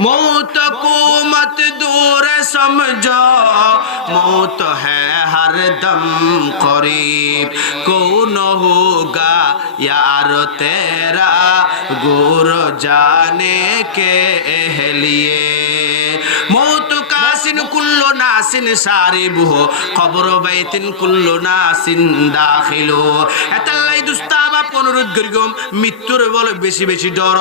मौत को मत दूर समझो, मौत है हर दम करीब। कौन होगा यार तेरा गुर जाने के लिए। मौत कासिन कुल्लो नासिन सारिबुहो, कब्र बैतिन कुल्लो नासिन दाखिलो। এতাল্লাই দুস্তাবাব অনুরোধ করিগম মৃত্যুর বলে বেশি বেশি ডর।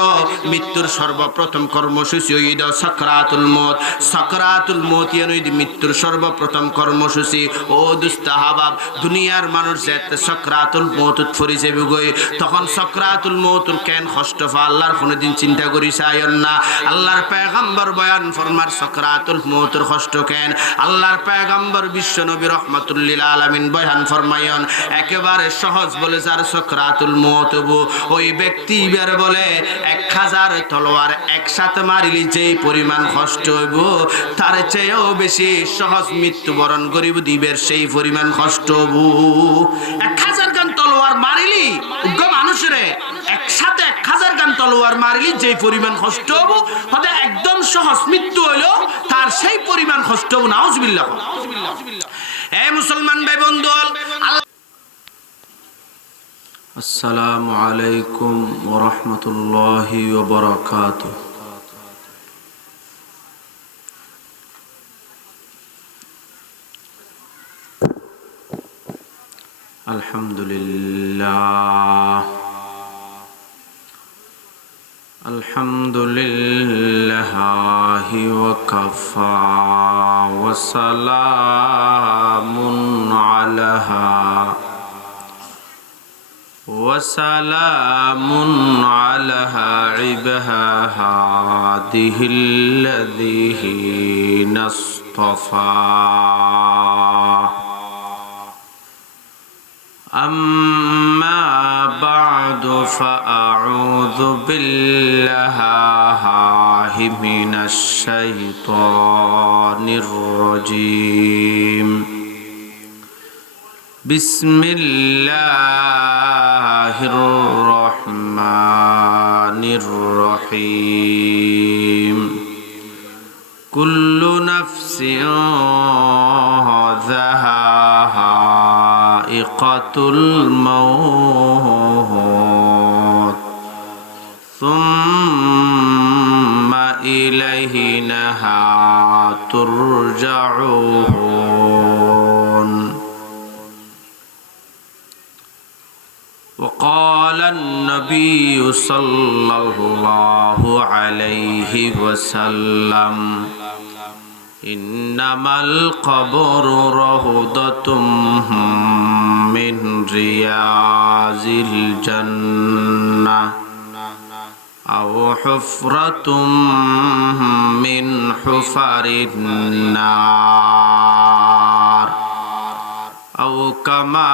মৃত্যুর সর্বপ্রথম কর্মসূচি হইল সাকরাতুল মউত। সাকরাতুল মউত ইয়ানি মৃত্যুর সর্বপ্রথম কর্মসূচি। ও দুস্তাহাবাব দুনিয়ার মানুষ যেতে সাকরাতুল মউত ফরিছে বিগই, তখন সাকরাতুল মউতুর কেন কষ্ট ফা আল্লাহর কোনদিন চিন্তা করি চাইন না। আল্লাহর পয়গম্বর বয়ান ফরমার সাকরাতুল মউতুর কষ্ট কেন। আল্লাহর পয়গম্বর বিশ্ব নবী রাহমাতুল লিল আলামিন বয়ান ফরমায়ন একেবারে সহজ বলে যার সাকরাতুল মউত হবো ওই ব্যক্তি বের বলে 1000 তলোয়ার একসাথে মারিলি যেই পরিমাণ কষ্ট হইব তার চেয়েও বেশি সহজ মৃত্যুবরণ করিব দিবের সেই পরিমাণ কষ্ট হবো। 1000 গান তলোয়ার মারিলি উগ্র মানুষরে একসাথে 1000 গান তলোয়ার মারিলি যেই পরিমাণ কষ্ট হবো হতে একদম সহজ মৃত্যু হইলো তার সেই পরিমাণ কষ্ট হবো। নাউজুবিল্লাহ। এ মুসলমান ভাই বন্ধু, আসসালামু আলাইকুম ওয়া রাহমাতুল্লাহি ওয়া বারাকাতুহু। আলহামদুলিল্লাহ আলহামদুলিল্লাহি ওয়া কাফা ওয়া সালামুন আলাহা وسلام على عباده الذين اصطفى. أما بعد فأعوذ بالله من الشيطان الرجيم. بسم الله الرحمن الرحيم. كل نفس ذائقة الموت ثم إلينا ترجعون. وقال النبي صلى الله عليه وسلم إنما القبر روضة من رياض الجنة أو حفرة من حفر النار أو كما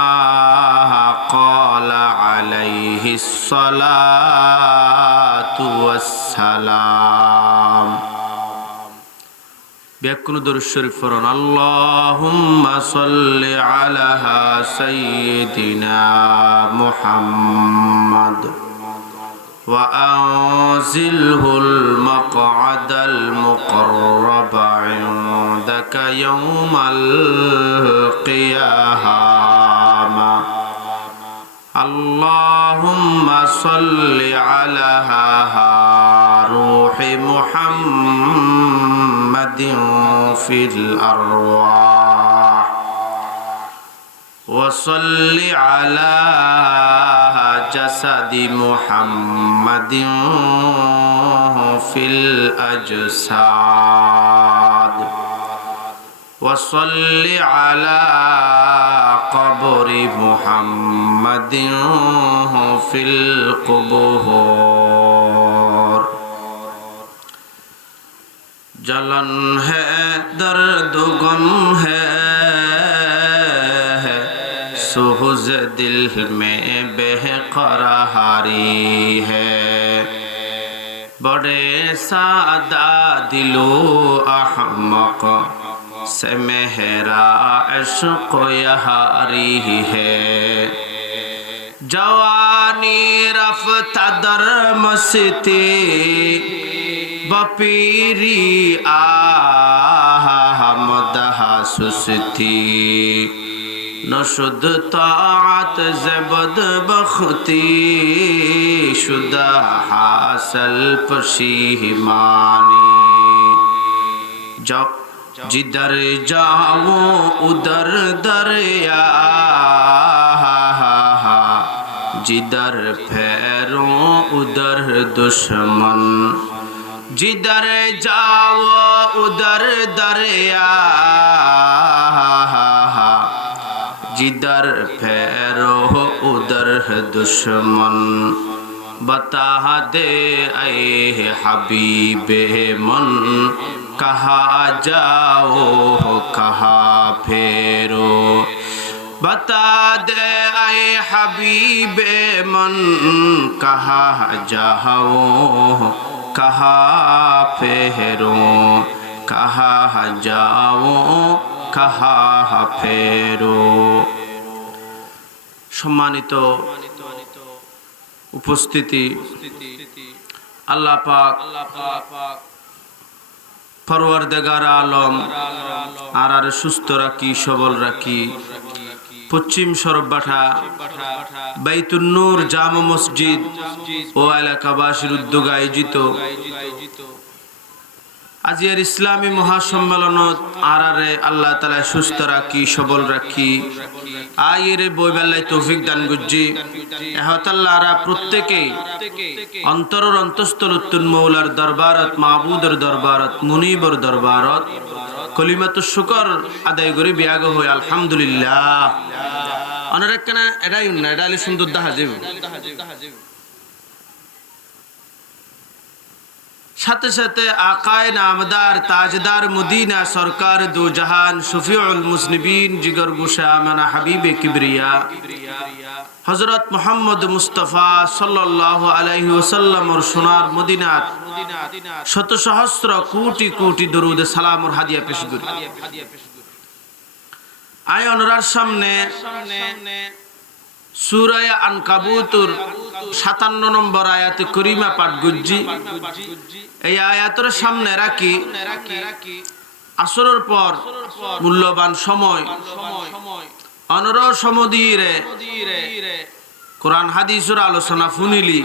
قال عليه الصلاة والسلام. بيكون در الشريف فرن اللهم صل على سيدنا محمد وأنزله المقعد المقرب عندك يوم القيامة. اللهم صل على روح محمد في الأرواح وصل على جسد محمد في الأجساد وصل على قبر محمد في القبور. जलन है दर्द गम है सुहुज दिल में बेकरारी है. बड़े सादा दिलो अहमक से मेरा इश्क यारी है. जवानी रफ्ता दर मस्ती बपीरी आमदहा सुस्ती नशुद तात जबद बख्ती शुदा हासल पशीमानी जब जिधर जाओ उधर दरिया जिधर फेरो उधर दुश्मन जिधर जाओ उधर दरिया जिधर फेरो उधर दुश्मन बता दे ऐ हबीबे मन कहाँ जाओ कहाँ फेरो बता दे ऐ हबीबे मन कहाँ जाओ कहाँ फेरो कहाँ जाओ कहाँ फेरो। सम्मानित उपस्थिति আল্লাহ পাক পরওয়ারদিগার আলম আর সুস্থ রাখি সবল রাখি পশ্চিম সরববাঠা বাইতুন নূর জামে মসজিদ ও এলাকাবাসীর উদ্যোগে আয়োজিত আজিয়ার ইসলামী মহাসম্মেলনত আরারে আল্লাহ তাআলা সুস্থ রাখি সবল রাখি আইরে বইবেলায় তৌফিক দান গুজি এহতাল্লাহরা প্রত্যেকেই অন্তরের অন্তঃস্থলতুন মৌলার দরবারত মাবুদের দরবারত মুনিবর দরবারত কলিমাতুশ শুকর আদায় করে বিয়াগ হয় আলহামদুলিল্লাহ। অনেক কেন এটাই না এটা আলি সুন্দর দেখা যাবে সাথে সাথে আকায়ে নামদার তাজদার মদিনা সরকার দো জাহান শফিউল মুজনিবিন জিগর গুশা মানা হাবিবে কিবরিয়া হযরত মুহাম্মদ মুস্তাফা সাল্লাল্লাহু আলাইহি ওয়াসাল্লামর সোনার মদিনাত শত সহস্র কোটি কোটি দরুদ সালাম ও হাদিয়া পেশ করি। আয় অনরার সামনে সূরা আনকাবুতুর 57 নম্বর আয়াতে করিমা পাঠ গুজি। এই আয়াতের সামনে রাখি আসরের পর মূল্যবান সময় অনর সমদিরে কোরআন হাদিসের আলোচনা শুনিলি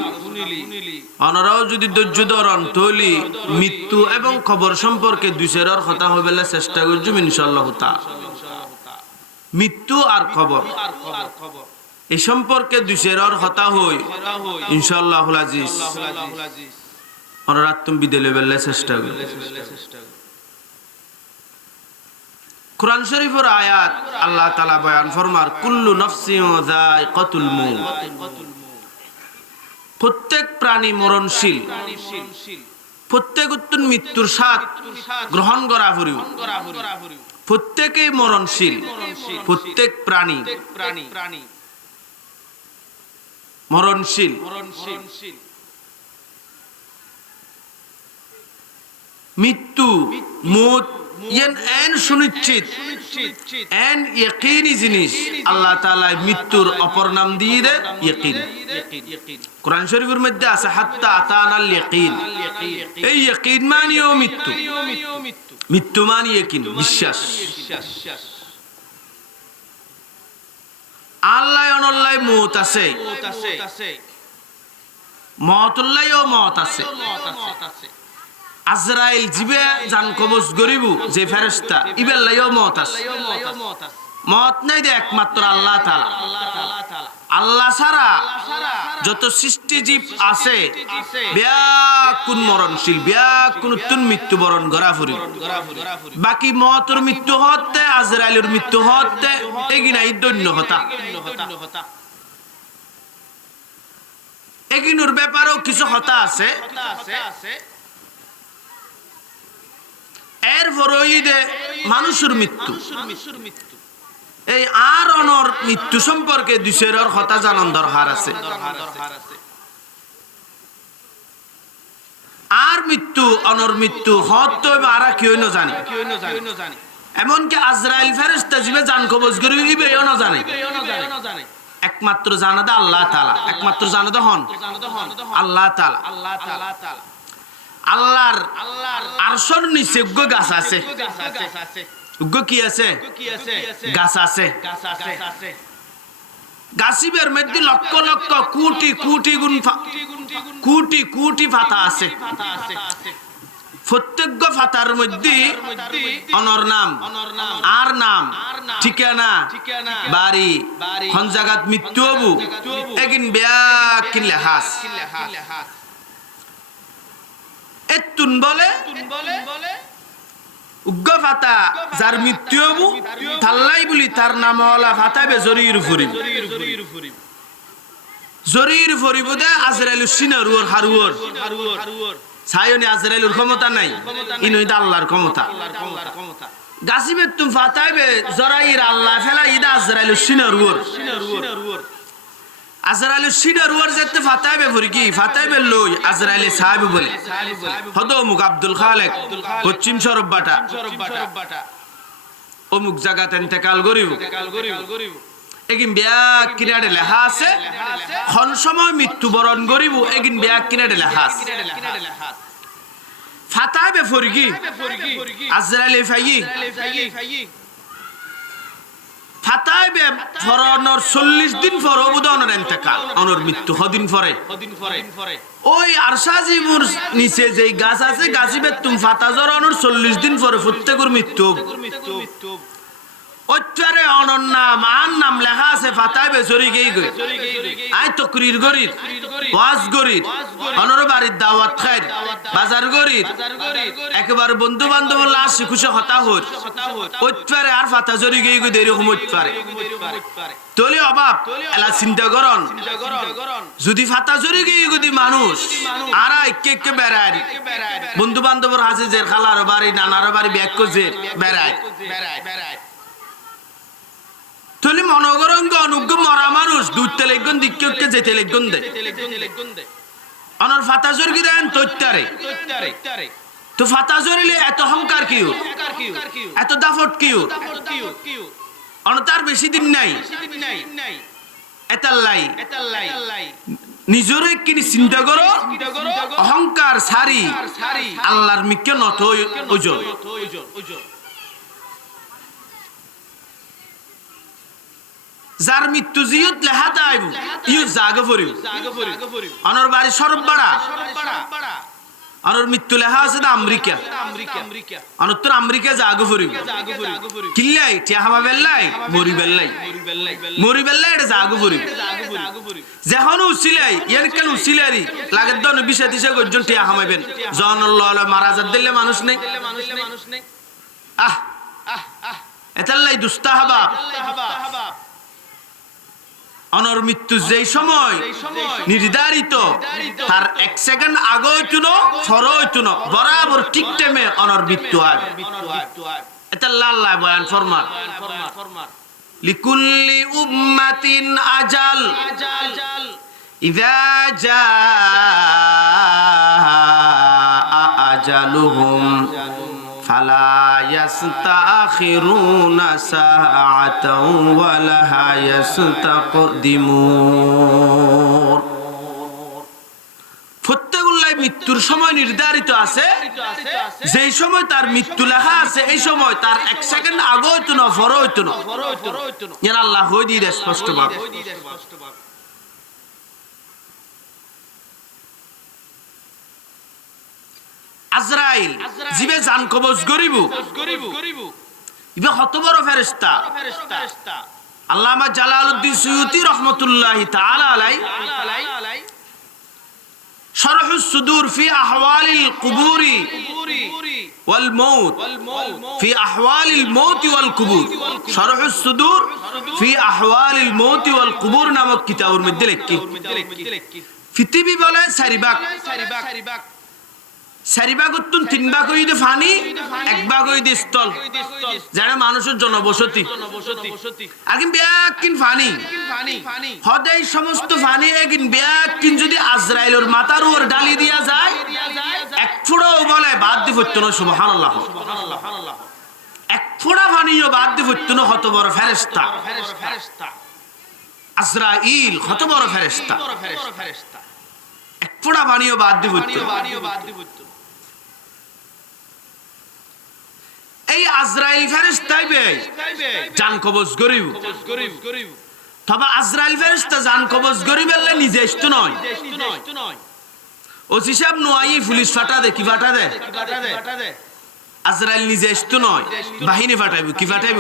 অনরাও যদি ধৈর্য ধরন তৈলি মৃত্যু এবং খবর সম্পর্কে দুইশের কথা হইবেলা চেষ্টা করছি ইনশাআল্লাহ তাআলা। মৃত্যু আর খবর এই সম্পর্কে দুইশের কথা হই ইনশাআল্লাহুল আজিজ অনরাত তুমি বিদেলে বেলা চেষ্টা করি। কুরআন শরীফের আয়াত আল্লাহ তাআলা বয়ান ফরমার কুল্লু নাফসিন যায়কাতুল মউত প্রত্যেক প্রাণী মরণশীল প্রত্যেক উত্তর মৃত্যুর স্বাদ গ্রহণ করা হরিও প্রত্যেকেই মরণশীল প্রত্যেক প্রাণী মরণশীল। মৃত্যু মউত এন সুনিশ্চিত এন ইয়াকিনি জিনিস আল্লাহ তাআলা মৃত্যুর অপর নাম দিয়ে দেয় ইয়াকিন। কোরআন শরীফের মধ্যে আছে হাত্তা আতানাল ইয়াকিন। এই ইয়াকিন মানেও মৃত্যু, মৃত্যু মানে ইয়াকিন বিশ্বাস। আল্লাহ অনল্লাহ মউত আছে মওতুল্লাহও মওত আছে। আজরাইল জিবে জান কবজ করিব যে ফেরেশতা ইবেল্লাহও মওত আছে। মওত নাই দে একমাত্র আল্লাহ তাআলা। আল্লাহ ছাড়া যত সৃষ্টিজীব আছে ব্যাকুন মরণশীল ব্যাকুন তুন মৃত্যুবরণ করা ফুরি। বাকি মওতের মৃত্যু হতে আজরাইলের মৃত্যু হতে এগিনাই দন্য হতা। এগিনুর ব্যাপারেও কিছু হতা আছে। এরপরই দে মানুষের মৃত্যু। এই আর অনর মৃত্যু সম্পর্কে দুইশের কথা জানান দরকার আছে। আর মৃত্যু অনর মৃত্যু হত আর কেউ না জানি। এমনকি আজরাইল ফেরেশতা জিবে জান কবজ করিবে ইবেও না জানে। একমাত্র জানাদা আল্লাহ তাআলা, একমাত্র জানাদা হন আল্লাহ তাআলা। আল্লাহর আরশের নিচে উগ্র গাছ আছে, উগ্র কি আছে? গাছ আছে। গাছিবের মধ্যে লক্ষ লক্ষ কোটি কোটি গুণ কোটি কোটি পাতা আছে। প্রত্যেক পাতার মধ্যে অনর নাম, আর নাম, ঠিকানা, বাড়ি, কোন জায়গাত মৃত্যু হবু এগিন ব্যাকিন লেখাস। এতুন বলে উগ্র ফাতা যার মৃত্যু হবু থাল্লাই বলি তার নাম হলা ফাতাবে জরির ফুরিব, জরির ফুরিব দে আজরাইলুর সিনারুর হারুর সায়নি আজরাইলুর ক্ষমতা নাই, ইনইদা আল্লাহর ক্ষমতা। গাছিবে তুম ফাতাইবে জরাইর আল্লাহ ফেলাই ইদা আজরাইলুর সিনারুর, আজরাইলুর সিনারুর যেতে ফাতাইবে ফুরি কি ফাতাইবে লই আজরাইলে সাহেব বলে হদ অমুক আব্দুল খালেক পশ্চিম সরববাটা অমুক জায়গাতে ইন্তেকাল করিব। এগিন ব্যাগ কিনারে লেখা আছে কোন সময় মৃত্যুবরণ করিব, এগিন ব্যাগ কিনারে লেখা আছে। ফাতাইবে ফুরি কি আজরাইলে ফাইয়ি ফাতাইবে ফরনর 40 দিন পর অবদানের ইন্তেকাল, অনর মৃত্যু হদিন পরে। ওই আরশাজিমুর নিচে যেই গাছ আছে গাছিবে তুম ফাতা জরানোর 40 দিন পরে প্রত্যেকের মৃত্যু। ওইটারে অনর নাম আর নাম লেখা আছে ফাতাইবে জরি গেই গই আই তকরির গরির ওয়াজ গরির অনর বাড়ির দাওয়াত খাইর বাজার গরির একবার বন্ধু বান্ধব লাশ খুশি হতা হর ওইটারে আর ফাতা জরি গেই গই দেরি সময় পারে তোলে অভাব এলা চিন্তা করন। যদি ফাতা জরি গেই গদি মানুষ আর একে একে বেড়ায় বন্ধু বান্ধবর হাসে যে খালার বাড়ি নানার বাড়ি ব্যাগ করছে বেড়ায় তুলি মনগরঙ্গ অনুজ্ঞ মরা মানুষ দুধ তেলেগুন দিকে যেতে লেগুন দে অনর ফাতা জরি দেন তৈতারে তো ফাতা জরিলে এত অহংকার কিউ এত দাফট কিউ অনতার বেশি দিন নাই এতাল্লাই নিজরে কিনি চিন্তা করো অহংকার সারি আল্লাহর মিকে নত ওজন। যার মৃত্যু জিয়ত লেহা তাইব ইউ জাগে ফরিব অনর বাড়ি সরব বাড়া অনর মৃত্যু লেহা আছে না আমেরিকা অনত্তর আমেরিকা জাগে ফরিব কিল্লাই টিয়া হামা বেল্লাই মরি বেল্লাই মরি বেল্লাই এটা জাগে ফরিব যখন উচিলাই ইয়ার কেন উচিলারি লাগে দন বিশে দিশে গর্জন টিয়া হামাইবেন জন মারা যার দিলে মানুষ নেই আহ এতাল্লাই দুস্তাহাবাব অনর মৃত্যু যেই সময় নির্ধারিত তার 1 সেকেন্ড আগে হইতো না পরে হইতো না বরাবর ঠিক টাইমে অনর মৃত্যু হয়। এটা আল্লাহ বয়ান ফরমান লিকুল্লি উম্মাতিন আজাল ইযা জাআ আজালুহুম ফালা ইয়াস্তাখিরুনা সাআতাও ওয়ালা ইয়াস্তাকদিমুন। প্রত্যেকগুলাই মৃত্যুর সময় নির্ধারিত আছে, যেই সময় তার মৃত্যু লেখা আছে এই সময় তার 1 সেকেন্ড আগে হইতো না পরে হইতো না যেন আল্লাহ হই দিয়ে স্পষ্ট ভাবে। আজরাইল জিবে জান কবজ করিব ইবে কত বড় ফেরেশতা। আল্লামা জালালউদ্দিন সুয়ুতি রাহমাতুল্লাহি তাআলা আলাইহি শরহুস সুদুর ফি আহওয়ালিল কুবুরি ওয়াল মাউত ফি আহওয়ালিল মাউত ওয়াল কুবুর শরহুস সুদুর ফি আহওয়ালিল মাউত ওয়াল কুবুর নামক কিতাবের মধ্যে লেখি পৃথিবী বলে 4 ভাগ, 4 ভাগ উত্তম 3 ভাগ হইতে পানি 1 ভাগ হইতে স্থল যারা মানুষের জনবসতি আকিন ব্যাকিন পানি হদাই সমস্ত পানি একিন ব্যাকিন যদি আজরাইলের মাথার উপর ডালি দিয়া যায় 1 ফুটাও বলে বাদ দি পড়তো না সুবহানাল্লাহ 1 ফুটা পানিও বাদ দি পড়তো না কত বড় ফেরেশতা আজরাইল কত বড় ফেরেশতা 1 ফুটা পানিও বাদ দি পড়তো আজরাইল ফেরেশতাই বে জান কবজ করিব তবে আজরাইল ফেরেশতা জান কবজ করিবেলে নিজে ইষ্ট নয় ওসি সাহেব নোয়াই পুলিশ ফাটা দে কি ফাটা দে আজরাইল নিজে ইষ্ট নয় বাহিনী ফাটাইব কি ফাটাইব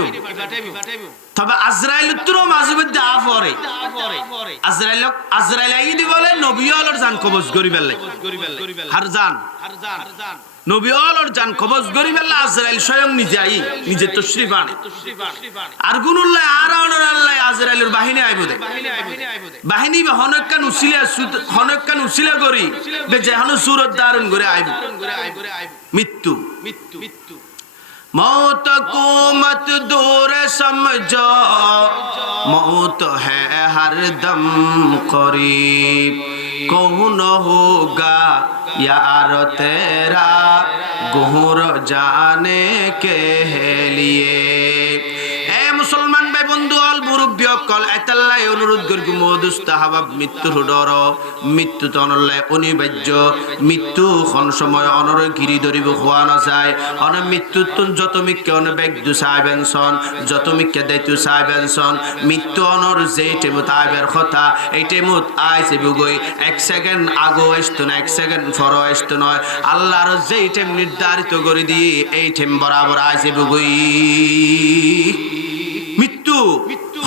তবে আজরাইল তুরো মাঝে মধ্যে আ পড়ে আজরাইল আই দি বলে নবী হলর জান কবজ করিবেলে হার জান নবী হলর জান কবজ করিবেলে আজরাইল স্বয়ং নিজে আই নিজে তশরিফ আনে আর গুনুল্লাহ আর অনর আল্লাহ আজরাইলের বাহিনী আইব দে বাহিনী বে হনক্কান উসিলা করি বে যেহন সুরত দারুন করে আইব মৃত্যু मौत को मत दूर समझो मौत है हर दम करीब कौन होगा यार तेरा गुहर जाने के लिए মুসলমান ভাই বন্ধু অল মুরব্বী অকল এতাল্লাই অনুরোধ করি মদুস্তাহাবাব মৃত্যুর ডর মৃত্যু তো অনল্লাই অনিবার্য মৃত্যু কোন সময় অনর গিরি ধরিব হওয়া না যায় অন মৃত্যু তুন যত মিক্কে অন বেগদু সাইবেনসন যত মিক্কে দায়িত্ব সাইবেনসন মৃত্যু অনর যেই টেমুত আইবের কথা এই টেমুত আইছে বুগই এক সেকেন্ড আগো আসতো না এক সেকেন্ড ফর আসতো নয় আল্লাহর যেই টেম নির্ধারিত করে দিয়ে এই টেম বরাবর আইছে বুগই মৃত্যু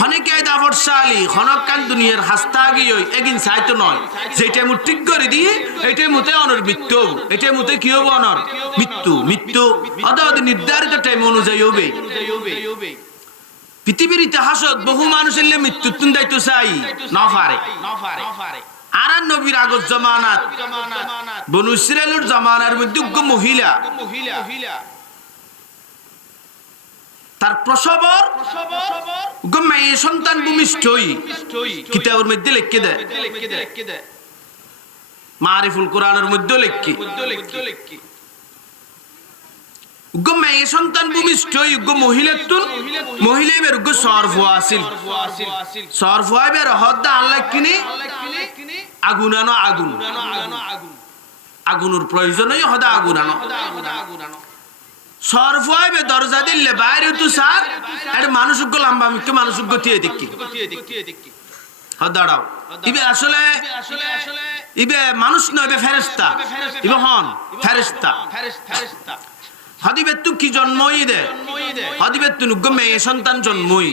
অনেকে দাফরশালী খনকান দুনিয়ার হাস্তা গিয়ে এগিন সাইতো নয় যেটা মু ঠিক করে দিয়ে এটাই মতে অনর মৃত্যু এটাই মতে কি হবে অনর মৃত্যু মৃত্যু অদাদ নির্ধারিত টাইম অনুযায়ী হবে পৃথিবীর ইতিহাসত বহু মানুষের মৃত্যু তুন দায়িত্ব চাই না পারে আর নবীর আগত জামানাত বনু ইসরাইলের জামানার মধ্যে মহিলা তার প্রসবর মেয়ে সন্তান ভূমিষ্ঠ কিতাবের মধ্যে লিখে দেয় মারিফুল কোরআনের মধ্যে লিখি মেয়ে সন্তান ভূমিষ্ঠ মহিলা মহিলা সরফ আসিল সরফ বের হদ্দা আল্লাহ কিনে আগুন আনো আগুন আগুনের প্রয়োজন হদা আগুন আনো সরফাইবে দরজা দিলে বাইরে তো স্যার এটা মানুষজ্ঞ লম্বা মিকে মানুষজ্ঞ দিয়ে দেখি দাঁড়াও ইবে আসলে ইবে মানুষ নয় ইবে ফেরেশতা ইবে হন ফেরেশতা হদিবে তু কি জন্মই দে হদিবে তু নুগ্গ মেয়ে সন্তান জন্মই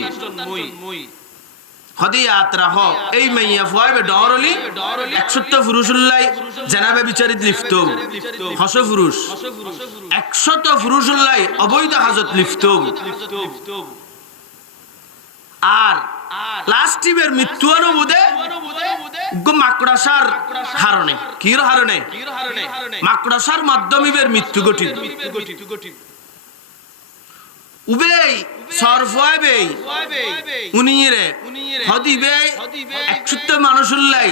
হদি যাত্রা হ এই মাইয়া ফুয়াইবে ডরলি 100 পুরুষুল্লাই জানাবে বিচারিত লিফট হস পুরুষ 100 পুরুষুল্লাই অবৈধ হাজত লিফট আর লাস্টিবের মৃত্যু অনুবুদে মাকড়াসার হারণে কির হারণে মাকড়াসার মাধ্যমিবের মৃত্যু ঘটিল উবেই সরফাইবে উনিরে হদিবে 100 মানুষুল্লাই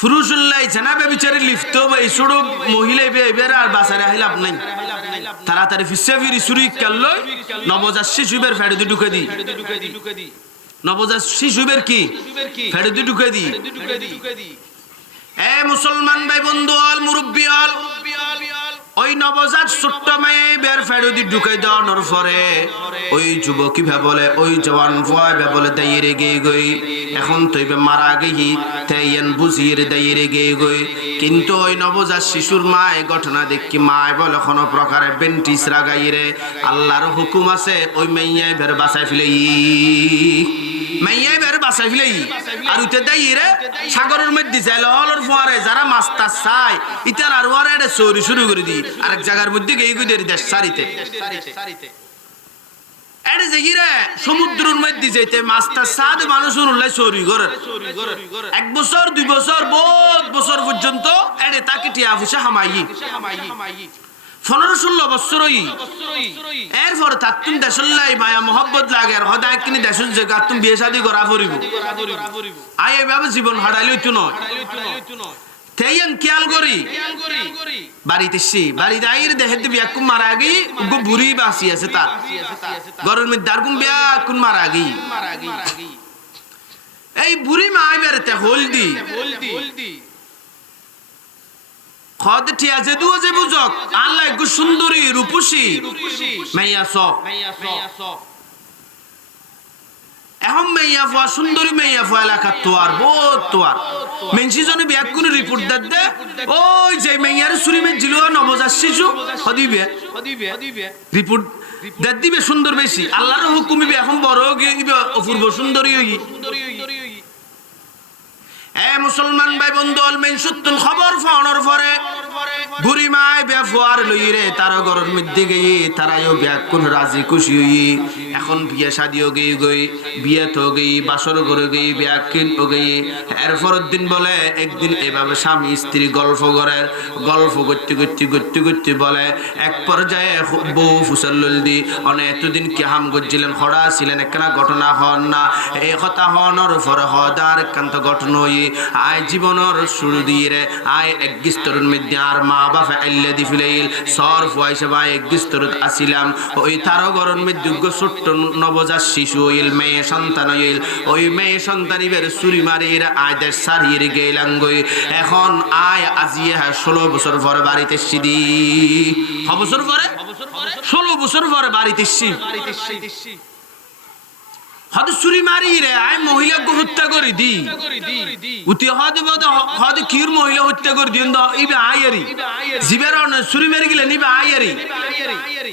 পুরুষুল্লাই জানাবে বিচারে লিফট এই ছোট মহিলা বের আর বাসারে আহিলাপ নাই তাড়াতাড়ি ফিসে ফিরি চুরি কাল্লো নবজাত শিশুবের ফেড়ে ঢুকে দি নবজাত শিশুবের কি ফেড়ে ঢুকে দি এ মুসলমান ভাই বন্ধু অল মুরব্বী অল ওই নবজাত ছোট্ট মেয়ে বের ফেরুদি ঢুকাই দেওয়ানোর পরে ওই যুবকী বলে ওই জওয়ান ভয় বলে দাইরে গিয়ে গই এখন তুই মারা গেহি তাইয়েন বুঝিয়ে দাইরে গিয়ে গই কিন্তু ওই নবজাত শিশুর মায় ঘটনা দেখি মায় বলে কোনো প্রকারে বেন্টিস রাগাইরে আল্লাহর হুকুম আছে ওই মেয়ে বের বাসায় ফেলেই মাইয়া বের বাসায় ফেলেই আর উঠে দাইরে সাগরের মধ্যে যায় লহলের ফোয়ারে যারা মাছটা চায় ইতার আর ওরা এটা চুরি শুরু করে দি আরেক জায়গার মধ্যে গিয়ে গিয়ে দেশ সারিতে এটা যে গিরে সমুদ্রের মধ্যে যেতে মাছটা সাদ মানুষের উল্লাই চুরি করে 1 বছর 2 বছর বহুত বছর পর্যন্ত এটা তাকে টিয়া ফুসে হামাই 15-16 বছরই এরপর তাতুন দেশলাই মায়া মোহব্বত লাগে আর হদায় কিনি দেশের জায়গা তুমি বিয়ে শাদী করা পড়িব আই এভাবে জীবন হারাইলেই তো নয় তেয়ন খেয়াল করি বাড়িতে সি বাড়িতে আইর দেখতে বিয়া কুম মারা গই গো বুড়ি বাসি আছে তার ঘরের মধ্যে দারকুম বিয়া কুম মারা গই এই বুড়ি মা আইবারতে হলদি খদ ঠিয়া যে দুও যে বুঝক আল্লাহ একটু সুন্দরী রূপসী মাইয়া সব এখন মাইয়া ফুয়া সুন্দরী মাইয়া ফুয়া এলাকার তোয়ার বহুত তোয়ার মেনসি জনে বিয়া কোন রিপোর্ট দে ওই যে মাইয়ার সুরি মে জিলো নবজাত শিশু হদিবে রিপোর্ট দিবে সুন্দর বেশি আল্লাহর হুকুমিবে এখন বড় গিয়ে দিবে অপূর্ব সুন্দরী হই এ মুসলমান ভাই বন্ধু অল মেন সত্যন খবর ফাওনার পরে বুড়ি মায় বিয়া ফুয়ার লইরে তার ঘরের মধ্যে গিয়ে তারাইও বিয়া কোন রাজি খুশি হই এখন বিয়ে শাদিও গই গই বিয়ে তো গই বাসর ঘরে গই বিয়া কিন ও গই এরপর দিন বলে একদিন এভাবে স্বামী স্ত্রী গল্প করতে বলে এক পর্যায়ে বউ ফুসল্লল দি অনে এতদিন কি হাম গজ্জিলেন খড়া ছিলেন একখানা ঘটনা হন না এই কথা হনর পর হদার কান্ত ঘটনা হই আয় জীবনের শুরু দিয়ে রে আয় এক গিস্তরের মধ্যে আর মা বাবা আল্লা দি ফিলাইল সর ফুয়াইছে ভাই এক গিস্তরত আসিলাম ওই তার ঘরের মধ্যে ছোট্ট নবজাত শিশু হইল মেয়ে সন্তান হইল ওই মেয়ে সন্তানিবের চুরি মারির আয় দেশ সারিয়ে গেলাম গই এখন আয় আজিয়ে 16 বছর পরে বাড়িতে সিদি বছর পরে 16 বছর পরে বাড়িতে হদ চুরি মারি রে আয় মহিলাকে হত্যা করে দি উতি হদ কির মহিলা হত্যা করে দিন ইবে আয়ারি জিবের চুরি মেরে গেলে নিবে আয়ারি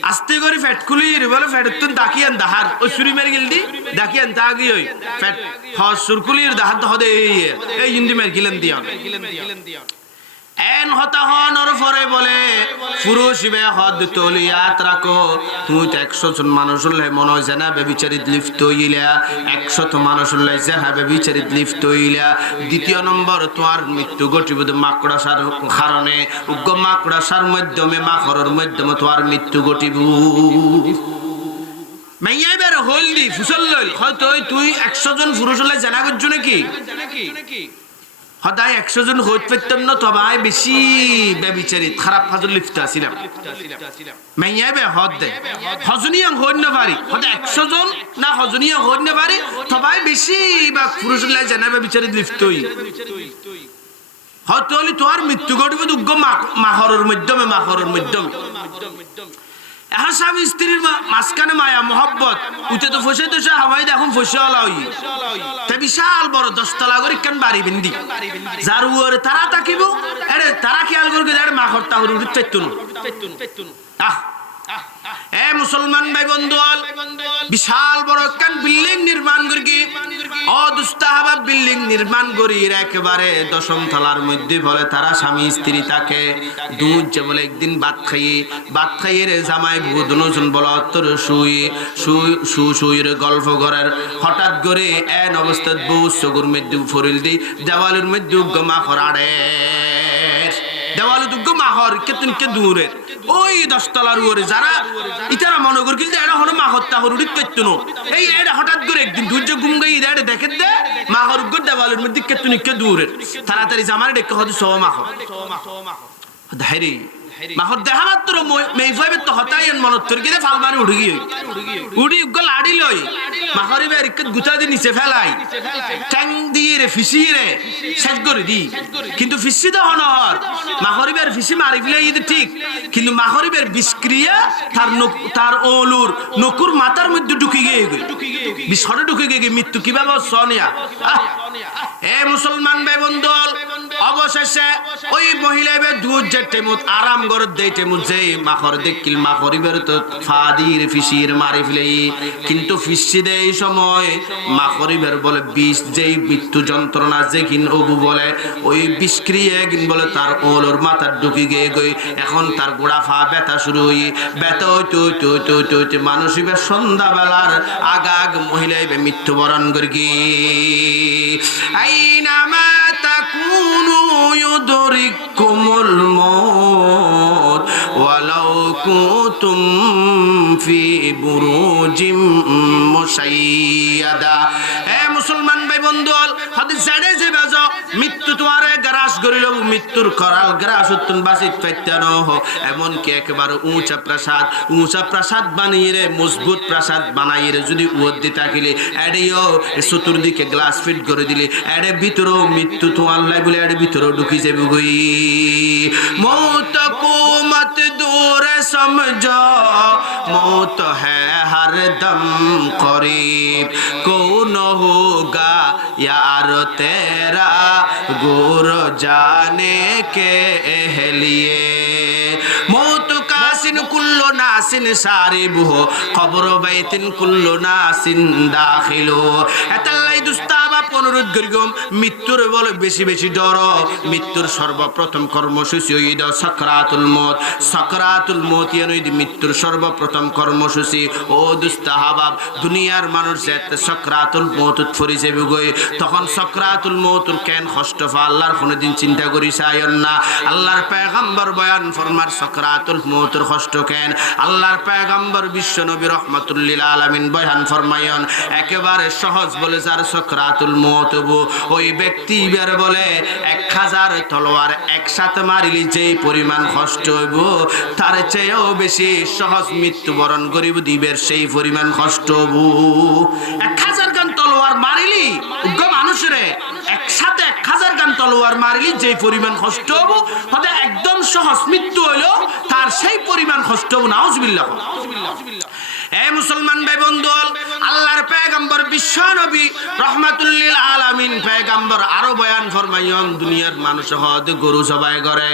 আস্তে করে ফ্যাট খুলি রে বলে ফ্যাট তুন দাকিয়ান দাহার ওই চুরি মেরে গেল দি দাকিয়ান তাগি ওই ফ্যাট হদ সুরকুলির দাহার হদে এই হিন্দি মেরে গেলেন দিয়া এন হতা হনর পরে বলে পুরুষ বে হদ তলিয়াত রাখো তুই তো 100 জন মানুষ হলে মনে হয় না বেবিচারিত লিপ্ত হইলা 100 মানুষ হলে না বেবিচারিত লিপ্ত হইলা দ্বিতীয় নম্বর তোমার মৃত্যু ঘটিব মাকড়াসার কারণে উগ্র মাকড়াসার মাধ্যমে মাখরের মাধ্যমে তোমার মৃত্যু ঘটিব মাইয়া বের হলদি ফুসল লইল হয়তো তুই 100 জন পুরুষ হলে জানা করছো নাকি হদায় 100 জন হইতে পারতাম না তবে বেশি বেবিচারিত খারাপ কাজে লিপ্ত ছিলাম মাইয়া বে হদ দে হজনিয়া হইন না পারি হদা 100 জন না হজনিয়া হইন না পারি তবে বেশি বা পুরুষরা জানা বেবিচারিত লিপ্ত হই হয়তো তোর মৃত্যু ঘটবে দুগ্গ মাহরের মাধ্যমে এখন স্বামী স্ত্রীর মাঝখানে মায়া মোহব্বত উঠে তো ফসে তো হাওয়াই এখন ফসে হলা হই তা বিশাল বড় 10 তলা করে কেন বাড়ি বিন্দি যার উড়ে তারা তাকিব আরে তারা খেয়াল করবে আরে মাখর তাহর উঠতে আহ এ মুসলমান ভাই বন্ধু বিশাল বড় কান বিল্ডিং নির্মাণ করি অদুস্তাহাবা বিল্ডিং নির্মাণ করি একেবারে 10ম তলার মধ্যে বলে তারা স্বামী স্ত্রী তাকে দুধ যে বলে একদিন ভাত খাইয়ে রে জামাই দুজন বলে অত্তর শুই গল্প করার হঠাৎ করে এন অবস্থাত বউ চকুর মধ্যে ফরিল দি দেওয়ালের মধ্যে গমা খরাড়ে দেওয়ালে দুগ্গ মাহর কেতনকে দূরে ওই 10 তলার উপরে যারা ইতারা মনে করি কিন্তু এটা হলো মাহর তাহর উড়িত করতো না এই এটা হঠাৎ করে একদিন ধৈর্য ঘুম গাই এটা দেখে দে মাহর উগ্র দেওয়ালের মধ্যে কেতনকে দূরে তাড়াতাড়ি জামার ডেকে হয়তো সব মাহর ধাইরে মাহর দেখা মাত্র মেইফাইবে তো হতাই মনত তোর গিয়ে ফালমারি উড়ি উগ্র লাড়ি লই মাহরি বে রিকত গুতা দি নিচে ফেলাই ট্যাং দিয়ে রে ফিসি রে শেষ করে দি কিন্তু ফিসি তো হনহর মাহরিবের ফিসি মারি ফেলে ইদি ঠিক কিন্তু মাহরিবের বিষক্রিয়া তার ওলুর নকুর মাথার মধ্যে ঢুকে গিয়ে বিষরে ঢুকে গিয়ে মৃত্যু কিভাবে সনিয়া এ মুসলমান ভাই বন্ধু অবশেষে ওই মহিলা বে দুধ যেতে মুত আরাম করে দেইতে মুত যে মাখর দেখিল মাখরিবের তো ফাদির ফিসির মারি ফেলে কিন্তু ফিসি দে এই সময় মাখরিবের বলে বিষ যেই মৃত্যু যন্ত্রণা যে কিন অবু বলে ওই বিষক্রিয়া কিন বলে তার ওলর মাথার ঢুকে গিয়ে গই এখন তার গোড়া ফা ব্যথা শুরু হই ব্যথা হইতে মানুষই বে সন্ধ্যাবেলার আগাগ মহিলাই বে মৃত্যুবরণ করি আইনামা তাকুনু ইউদরিকুমুল মউত ওয়ালাউ কুতুম ফি বুরুজিম মুশাইয়াদা। এ মুসলমান ভাই বন্ধু হাদিস জানে যে বাজো মৃত্যু তোমারে গ্রাস করিল, মৃত্যুর করাল গ্রাস উত্তন বাসিক ফেত্যানো এমন কি একেবারে উঁচা প্রাসাদ বানিয়ে রে, মজবুত প্রাসাদ বানাইয়ে রে যদি উদ দি থাকিলে এডিও চতুর্দিকে গ্লাস ফিট করে দিলে এডে ভিতরেও মৃত্যু তো আল্লাহ বলে এডে ভিতরেও ঢুকি যাবে গই। মৌত কো মত দূরে সমঝো, মৌত হ্যাঁ হর দম করিব, কৌন হোগা यार तेरा गुर जाने के लिए। मौत कासिन कुल्लो नासिन सारिब हो, कब्र बैतिन कुल्लो नासिन दाखिल हो। एतल्लाई दुस्ताबा অনুরোধ করিগম মৃত্যুর বলে বেশি বেশি ডর। মৃত্যুর সর্বপ্রথম কর্মসূচি হইল সাকরাতুল মউত। সাকরাতুল মউত ইয়ানি মৃত্যুর সর্বপ্রথম কর্মসূচি। ও দুস্তাহাবাব দুনিয়ার মানুষ যেতে সাকরাতুল মউত ফরি যাবে গই, তখন সাকরাতুল মউতুর কেন কষ্ট ফা আল্লাহর কোনদিন চিন্তা করি চাইন না। আল্লাহর পয়গম্বর বয়ান ফরমার সাকরাতুল মউতুর কষ্ট কেন। আল্লাহর পয়গম্বর বিশ্ব নবী রাহমাতুল লিল আলামিন বয়ান ফরমায়ন একেবারে সহজ বলে যার সাকরাতুল মউত ওই ব্যক্তি বের বলে 1000 তলোয়ার একসাথে মারিলি যেই পরিমাণ কষ্ট হইব তার চেয়েও বেশি সহজ মৃত্যুবরণ করিব দিবের সেই পরিমাণ কষ্ট হইব। 1000 গান তলোয়ার মারিলি মানুষরে একসাথে 1000 গান তলোয়ার মারিলি যেই পরিমাণ কষ্ট হইব হতে একদম সহজ মৃত্যু হইল তার সেই পরিমাণ কষ্ট হইব। নাউজুবিল্লাহ। এ মুসলমান ভাই বন্ধু আল্লাহর পয়গম্বর বিশ্ব নবী রাহমাতুল লিল আলামিন পয়গম্বর আরো বয়ান ফরমাইন দুনিয়ার মানুষ হদ গরু জবাই করে,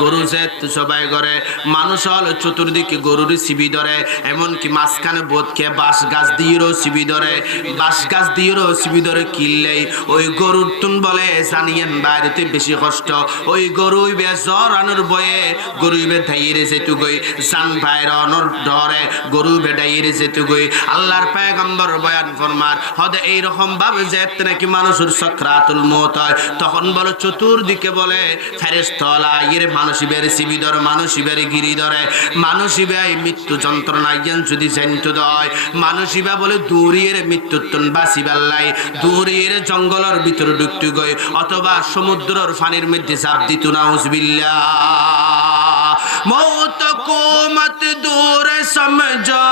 গরু জেত জবাই করে, মানুষ হল চতুর্দিকে গরুর সিবি ধরে, এমন কি মাঝখানে বোধকে বাঁশ গাছ দিয়েও সিবি ধরে, বাঁশ গাছ দিয়েও সিবি ধরে কিনলেই ওই গরুর তুন বলে জানিয়েন বাইরেতে বেশি কষ্ট। ওই গরুই বে জ্বর আনোর বয়ে গরুই বে ধাইরে যেতু গই জান ভাইর অনর ডরে গরু বে ডাইরে যেতু গই। আল্লাহর পয়গম্বর বয়ান ফরমার হদে এই রকম ভাবে যেতে নাকি মানুষের সাকরাতুল মউত হয় তখন বলে চতুর্দিকে বলে ফেরেশতালা এর মানুষিবের সিবি ধরে, মানুষিবের গিরি ধরে, মানুষিবে মৃত্যু যন্ত্রণা ইয়ান যদি জানতো দয় মানুষিবা বলে দূরিয়ের মৃত্যুত্তন বাসিবাল্লাই দূরিয়ের জঙ্গলের ভিতরে ঢুকতে গই অথবা সমুদ্রের পানির মধ্যে ঝাঁপ দিত। নাউজুবিল্লাহ। मौत को मत दूर समझो,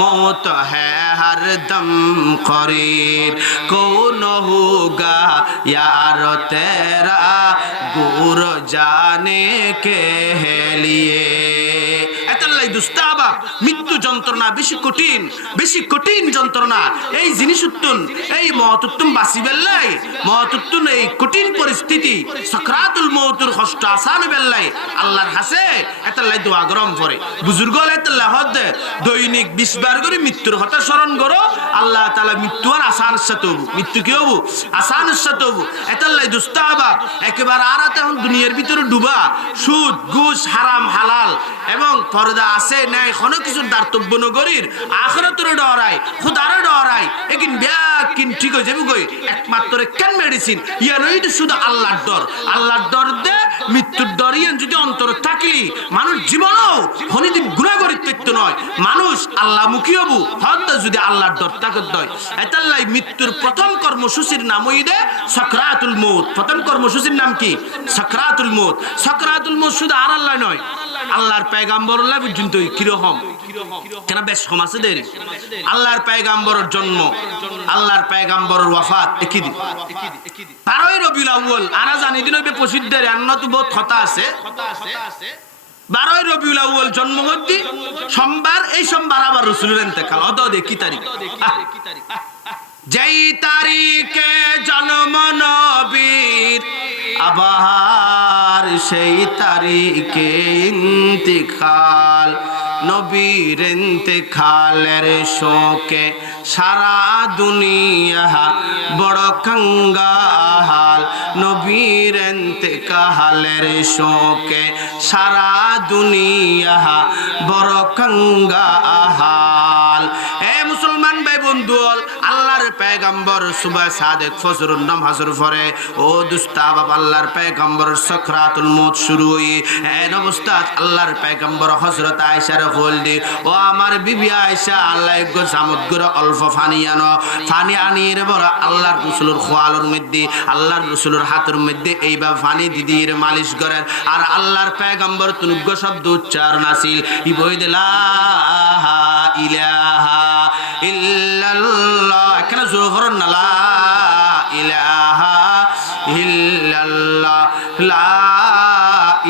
मौत है हर दम करीब, कौन होगा यार तेरा गुर जाने के लिए। মৃত্যু যন্ত্রণা বেশি কঠিন যন্ত্রণা এই জিনিস উত্তন এই মত উত্তম বাসি বেল্লাই মত উত্তন এই কঠিন পরিস্থিতি সাকরাতুল মউতুর কষ্ট আসান বেল্লাই আল্লাহর কাছে এতলাই দোয়া গরম করে বুজুর্গ এতলাই হদ দৈনিক 20 বার করে মৃত্যুর কথা স্মরণ করো। আল্লাহ তাআলা মৃত্যু আর আসান সাথে মৃত্যু কি হবো আসান সাথে এতলাই দুস্তাবা একেবারে আরাতে দুনিয়ার ভিতরে ডুবা সুদ ঘুষ হারাম হালাল এবং পর্দা আছে নাই কোনো কিছু দার্তব্য নগরীর আখিরাতের ডরায় খুদার ডরায় একিন ব্যাকিন ঠিক হয়ে যাবে গই একমাত্র কেন মেডিসিন ইয়ানইট শুধু আল্লাহর ডর দে মৃত্যুর ডর ইয়ান যদি অন্তর থাকলি মানুষ জীবনও হনিদিন গুনাহ করিতে পারত নয় মানুষ আল্লাহ মুখী হবু হয়তো যদি আল্লাহর ডর থাকে দয় এতাল্লাই মৃত্যুর প্রথম কর্মসূচির নাম হইদে সাকরাতুল মউত। প্রথম কর্মসূচির নাম কি? সাকরাতুল মউত। সাকরাতুল মউত শুধু আর আল্লাহ নয় আল্লাহর পয়গম্বরুল্লাহ পর্যন্ত কিরকম কেন বেশ সমাজে দেরি আল্লাহর পয়গম্বরের জন্ম আল্লাহর পয়গম্বরের ওয়াফাত একই দিন 12 রবিউল আউয়াল। আরা জানি দিন হইবে প্রসিদ্ধের আন্নত বহুত কথা আছে 12 রবিউল আউয়াল জন্মগতি সোমবার, এই সোমবার আবার রাসূলের ইন্তেকাল। অত দেখি তারিখ যেই তারিখে জন্ম নবীর আবার সেই তারিখে ইন্তিকাল, নবীর ইন্তিকালের শোকে সারা দুনিয়া বড় কাঙ্গাল, নবীর ইন্তিকালের শোকে সারা দুনিয়া বড় কাঙ্গাল। এ মুসলমান ভাই বন্ধু আল্লাহর পয়গম্বর সুবহ সাদেক ফজরুন নামাজের পরে ও দুস্তাহাব আল্লাহর পয়গম্বরের সাকরাতুল মউত শুরু হই এন অবস্থাত আল্লাহর পয়গম্বর হযরত আয়েশার বলদি ও আমার বিবি আয়েশা আল্লাহ গো জামত করে অল্প পানি আনো পানি আনিয়ে বড় আল্লাহর রাসূলের খোয়ালের মধ্যে আল্লাহর রাসূলের হাতের মধ্যে এইবা পানি দিদির মালিশ করেন আর আল্লাহর পয়গম্বর তুনুগ্গ শব্দ উচ্চারণ আসিল ইবইদ লা ইলাহা ইল্লাল্লাহ কেন জোর করেন না লা ইলাহা ইল্লাল্লাহ লা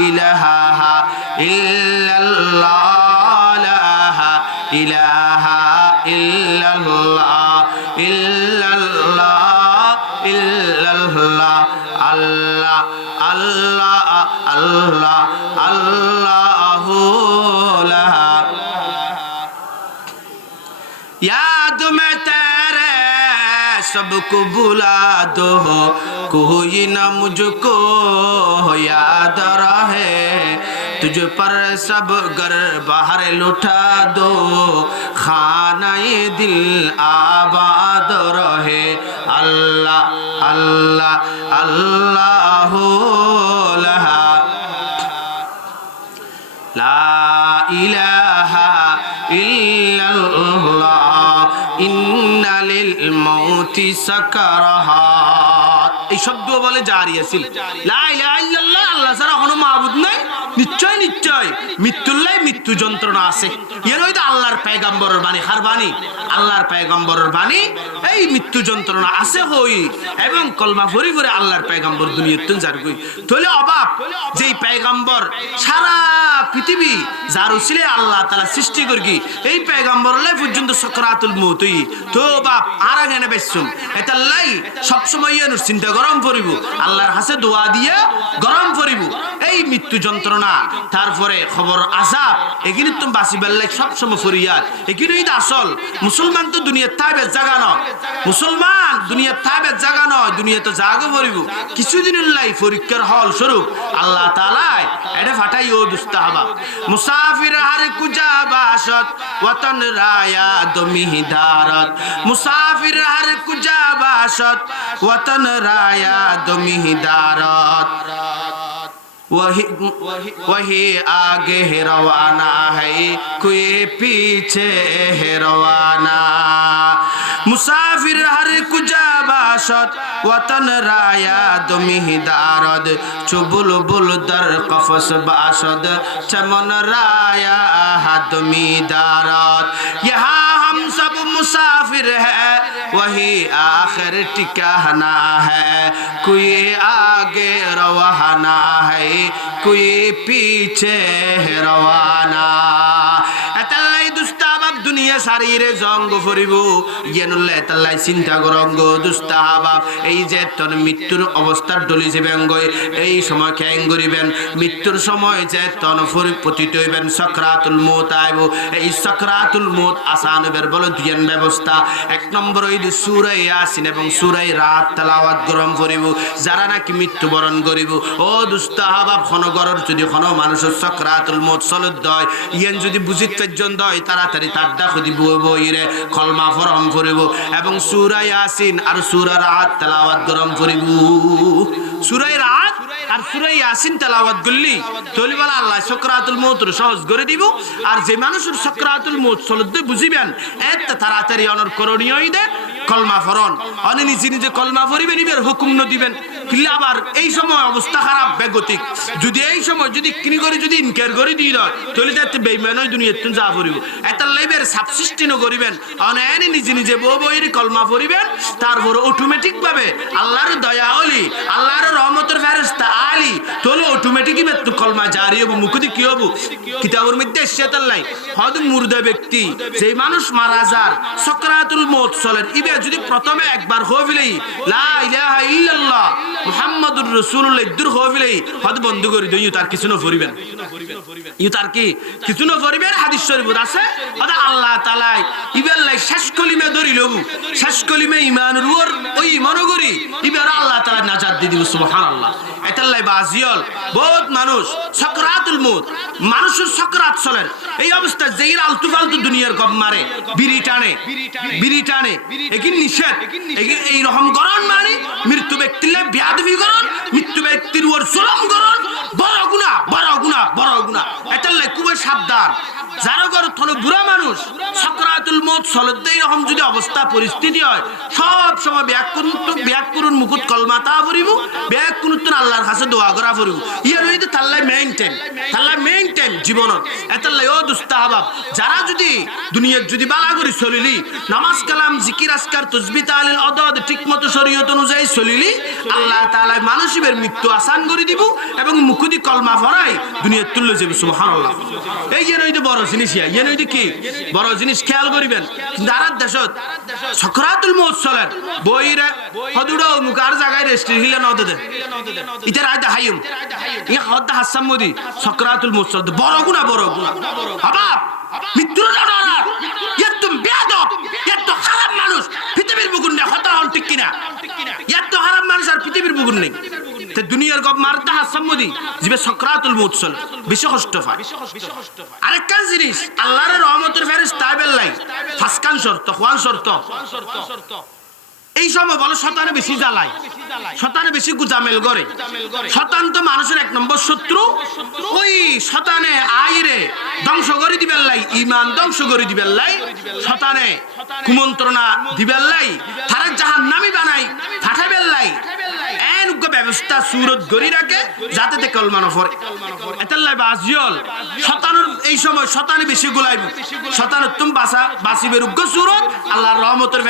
ইলাহা ইল্লাল্লাহ লা ইলাহা ইল্লাল্লাহ ইল্লাল্লাহ ইল্লাল্লাহ আল্লাহ আল্লাহ আল্লাহ আল্লাহু লা याद में तेरे सबको बुला दो कोई न मुझको याद रहे तुझ पर सब घर बाहर लुटा दो खाना ये दिल आबाद रहे अल्लाह अल्लाह अल्लाह ला इलाहा इल्लाल्लाह इन्ना लिल मौति सकराहात এই শব্দ বলে জারি আছিল লা ইলাহা ইল্লাল্লাহ আল্লাহ ছাড়া কোনো মাবুদ নাই নিশ্চয় নিশ্চয় মৃত্যুল্লাই মৃত্যু যন্ত্রণা আছে এর হইতো আল্লাহর পয়গম্বরের বাণী কার বাণী আল্লাহর পয়গম্বরের বাণী এই মৃত্যু যন্ত্রণা আছে হই এবং কলমা ভরি ভরে আল্লাহর পয়গম্বর দুনিয়াতে যার কই তাহলে অবাক যেই পয়গম্বর সারা পৃথিবী যার উসিলে আল্লাহ তাআলা সৃষ্টি করকি এই পয়গম্বরলে পর্যন্ত সাকরাতুল মউত হই তো বাপ আর আগে না বেসুম এতাল্লাই সব সময় এর চিন্তা গরম করিব আল্লাহর কাছে দোয়া দিয়া গরম করিব এই মৃত্যু যন্ত্রণা তারপরে খবর আযাব এগুলি তুমি বাঁচিবার লাগে সব সময় ফরিয়াদ এগুলোই তো আসল মুসলমান তো দুনিয়ার থাকবে জায়গা নয় মুসলমান দুনিয়ার থাকবে জায়গা নয় দুনিয়া তো জাগো করিব কিছুদিনের লাই পরীক্ষার হল স্বরূপ আল্লাহ তাআলা এটা ফাটাই ও দুস্তাহাবা মুসাফির হার কুজা বাসত ওয়াতন রায়া দমি দারত মুসাফির হার কুজা বাসত ওয়াতন রায়া দমি दारत वही आगे है रवाना है कोई पीछे है रवाना मुसाफिर हर कुजा बाशत वतन राया दुमी दारद चुबुल बुल दर कफस बाशद चमन राया दुमी दारद यहाँ हम सब मुसाफिर है वही आखिर ठिकाना है कोई आगे रवाना है कोई पीछे है रवाना এতাল্লাই দুস্তাহাব দুনিয়া সারিরে জঙ্গ ফরিব জ্ঞানুল্লাহ এতাল্লাই চিন্তা করঙ্গ দুস্তাহাব এই যে তন মৃত্যুর অবস্থার ডলি যাবেন গয় এই সময় ক্যাং করিবেন মৃত্যুর সময় যে তন পতিত হইবেন সাকরাতুল মউত আইব এই সাকরাতুল মউত আসান হইবার বলে ধ্যান ব্যবস্থা এক নম্বর এই সূরা ইয়াসিন এবং সূরা রাত তেলাওয়াত গরম করিব যারা নাকি মৃত্যুবরণ করিব ও দুস্তাহাব খনগরর যদি কোন মানুষের সাকরাতুল মউত চলত দয় ইয়ান যদি বুঝিত পর্যন্ত হয় তাড়াতাড়ি তাড্ডা খুদি বইরে কলমা ফরম করিব এবং সূরা ইয়াসিন আর সূরা রাত তেলাওয়াত গরম করিব সূরা রাত আর সূরা ইয়াসিন তেলাওয়াত করলি তলি বলা আল্লাহ সাকরাতুল মউত সহজ করে দিব আর যে মানুষের সাকরাতুল মউত চলত বুঝিবেন এত তাড়াতাড়ি অনর করণীয় দে কলমা ফরন অনে নিজে নিজে কলমা ফরিবে নিবের হুকুম ন দিবেন কিল্লা আবার এই সময় অবস্থা খারাপ বেগতিক যদি এই সময় যদি কিনি করে যদি ইনকার করে দিই রয় তাহলে যাতে বেঈমানই দুনিয়াতে যা ফরিব এত লাইবের সাবসিস্টি ন করিবেন অনে এনে নিজে নিজে বইয়ের কলমা ফরিবেন তারপর অটোমেটিক ভাবে আল্লাহর দয়া ওলি আল্লাহর রহমতের ফেরেশতা আলী তাহলে অটোমেটিকই তো কলমা জারি হবে মুখদি কি হবে কিতাবের মধ্যে এসেতাল্লাই হয়তো মুর্দা ব্যক্তি যেই মানুষ মারা যার সাকরাতুল মউত চলেন ইবে যদি প্রথমে একবার হইলেই লা ইলাহা ইল্লাল্লাহ মুহাম্মাদুর রাসূলুল্লাহ দূর হইলেই হদ বন্ধ করে দিই তার কিছু না করিবেন ইউ তার কি কিছু না করিবেন হাদিস শরীফ আছে হদ আল্লাহ তাআলা ইবেল লাই শেষ কলিমা ধরি লবু শেষ কলিমা ঈমানের উপর ওই মনোগরি ইবের আল্লাহ তাআলা নাজাত দি দিব সুবহানাল্লাহ এতাল্লাই বাজিয়ল বহুত মানুষ সাকরাতুল মউত মানুষের সাকরাত চলে এই অবস্থা যেইর আলতু ফালতু দুনিয়ার গপ মারে বিড়ি টানে একি নিষেধ এই রকম গরণ মানে মৃত্যু ব্যক্তির বেয়াদবি গরণ মৃত্যু ব্যক্তির উপর জুলুম গরণ বড় গুনাহ এতাল্লাই খুবই সাবধান যারা গরত হলো বুড়া মানুষ সাকরাতুল মউত চলে এই রকম যদি অবস্থা পরিস্থিতি হয় সব সময় ব্যাক করুন মুকুট কলমা তা পড়িব ব্যাক করুন আল্লাহর কাছে দোয়া করা পড়িব ইয়ার হইতে তাল্লাই মেইনটেইন জীবনত এতাল্লাই ও দুস্তাহাবাব যারা যদি দুনিয়ার যদি বালা করে চলিলি নামাজ কালাম জিকির আজকার তাসবিহ তাহলিল আদাদ ঠিকমতো শরীয়ত অনুযায়ী চলিলি আল্লাহ তাআলা মানুষের মৃত্যু আসান করে দিব এবং মুকুদি কলমা পড়াই দুনিয়ার তুল্য যাবে সুবহানাল্লাহ এই যে নইতে বড় জিনিস ইয়া নইতে কি বড় জিনিস খেয়াল করিবেন দারাত দেশত সাকরাতুল মউত চলে বইরে হদুড়া মুকার জায়গায় রেস্ট হিলে নদে দে ইতার আয়দা হাইম ইয়া হদা হাসাম মোদি সাকরাতুল মউত চলে বড় গুনাহ বাপ মৃত্যুর ডরার এত বেয়াদব এত খারাপ মানুষ পৃথিবীর বুকুন না হতা হন ঠিক কিনা এত খারাপ মানুষ আর পৃথিবীর বুকুন নেই তে দুনিয়ার গপ মারতা হাসাম মোদি জিবে সাকরাতুল মউত চলে বেশি কষ্ট পায় আরেকটা জিনিস আল্লাহর রহমতের ফেরেশতা বেল্লাই ফাসকান শর্ত কোন শর্ত এই সময় বলে শতানে বেশি জ্বালায় শতানে বেশি গুজামেল করে শতান তো মানুষের এক নম্বর শত্রু ওই শতানে আইরে ধ্বংস করে দিবেন লাই ঈমান ধ্বংস করে দিবেন লাই শতানে কুমন্ত্রণা দিবেন লাই তারা জাহান্নামী বানাই ফাটাবেন লাই এনক ব্যবস্থা সুরত গরি রাখে যাতে তে কলমা না পড়ে এতাল্লাই বাজিয়ল শতানের এই সময় শতানে বেশি গুলাইব শতানের তুম বাসিবের উগ্র সুরত আল্লাহর রহমতের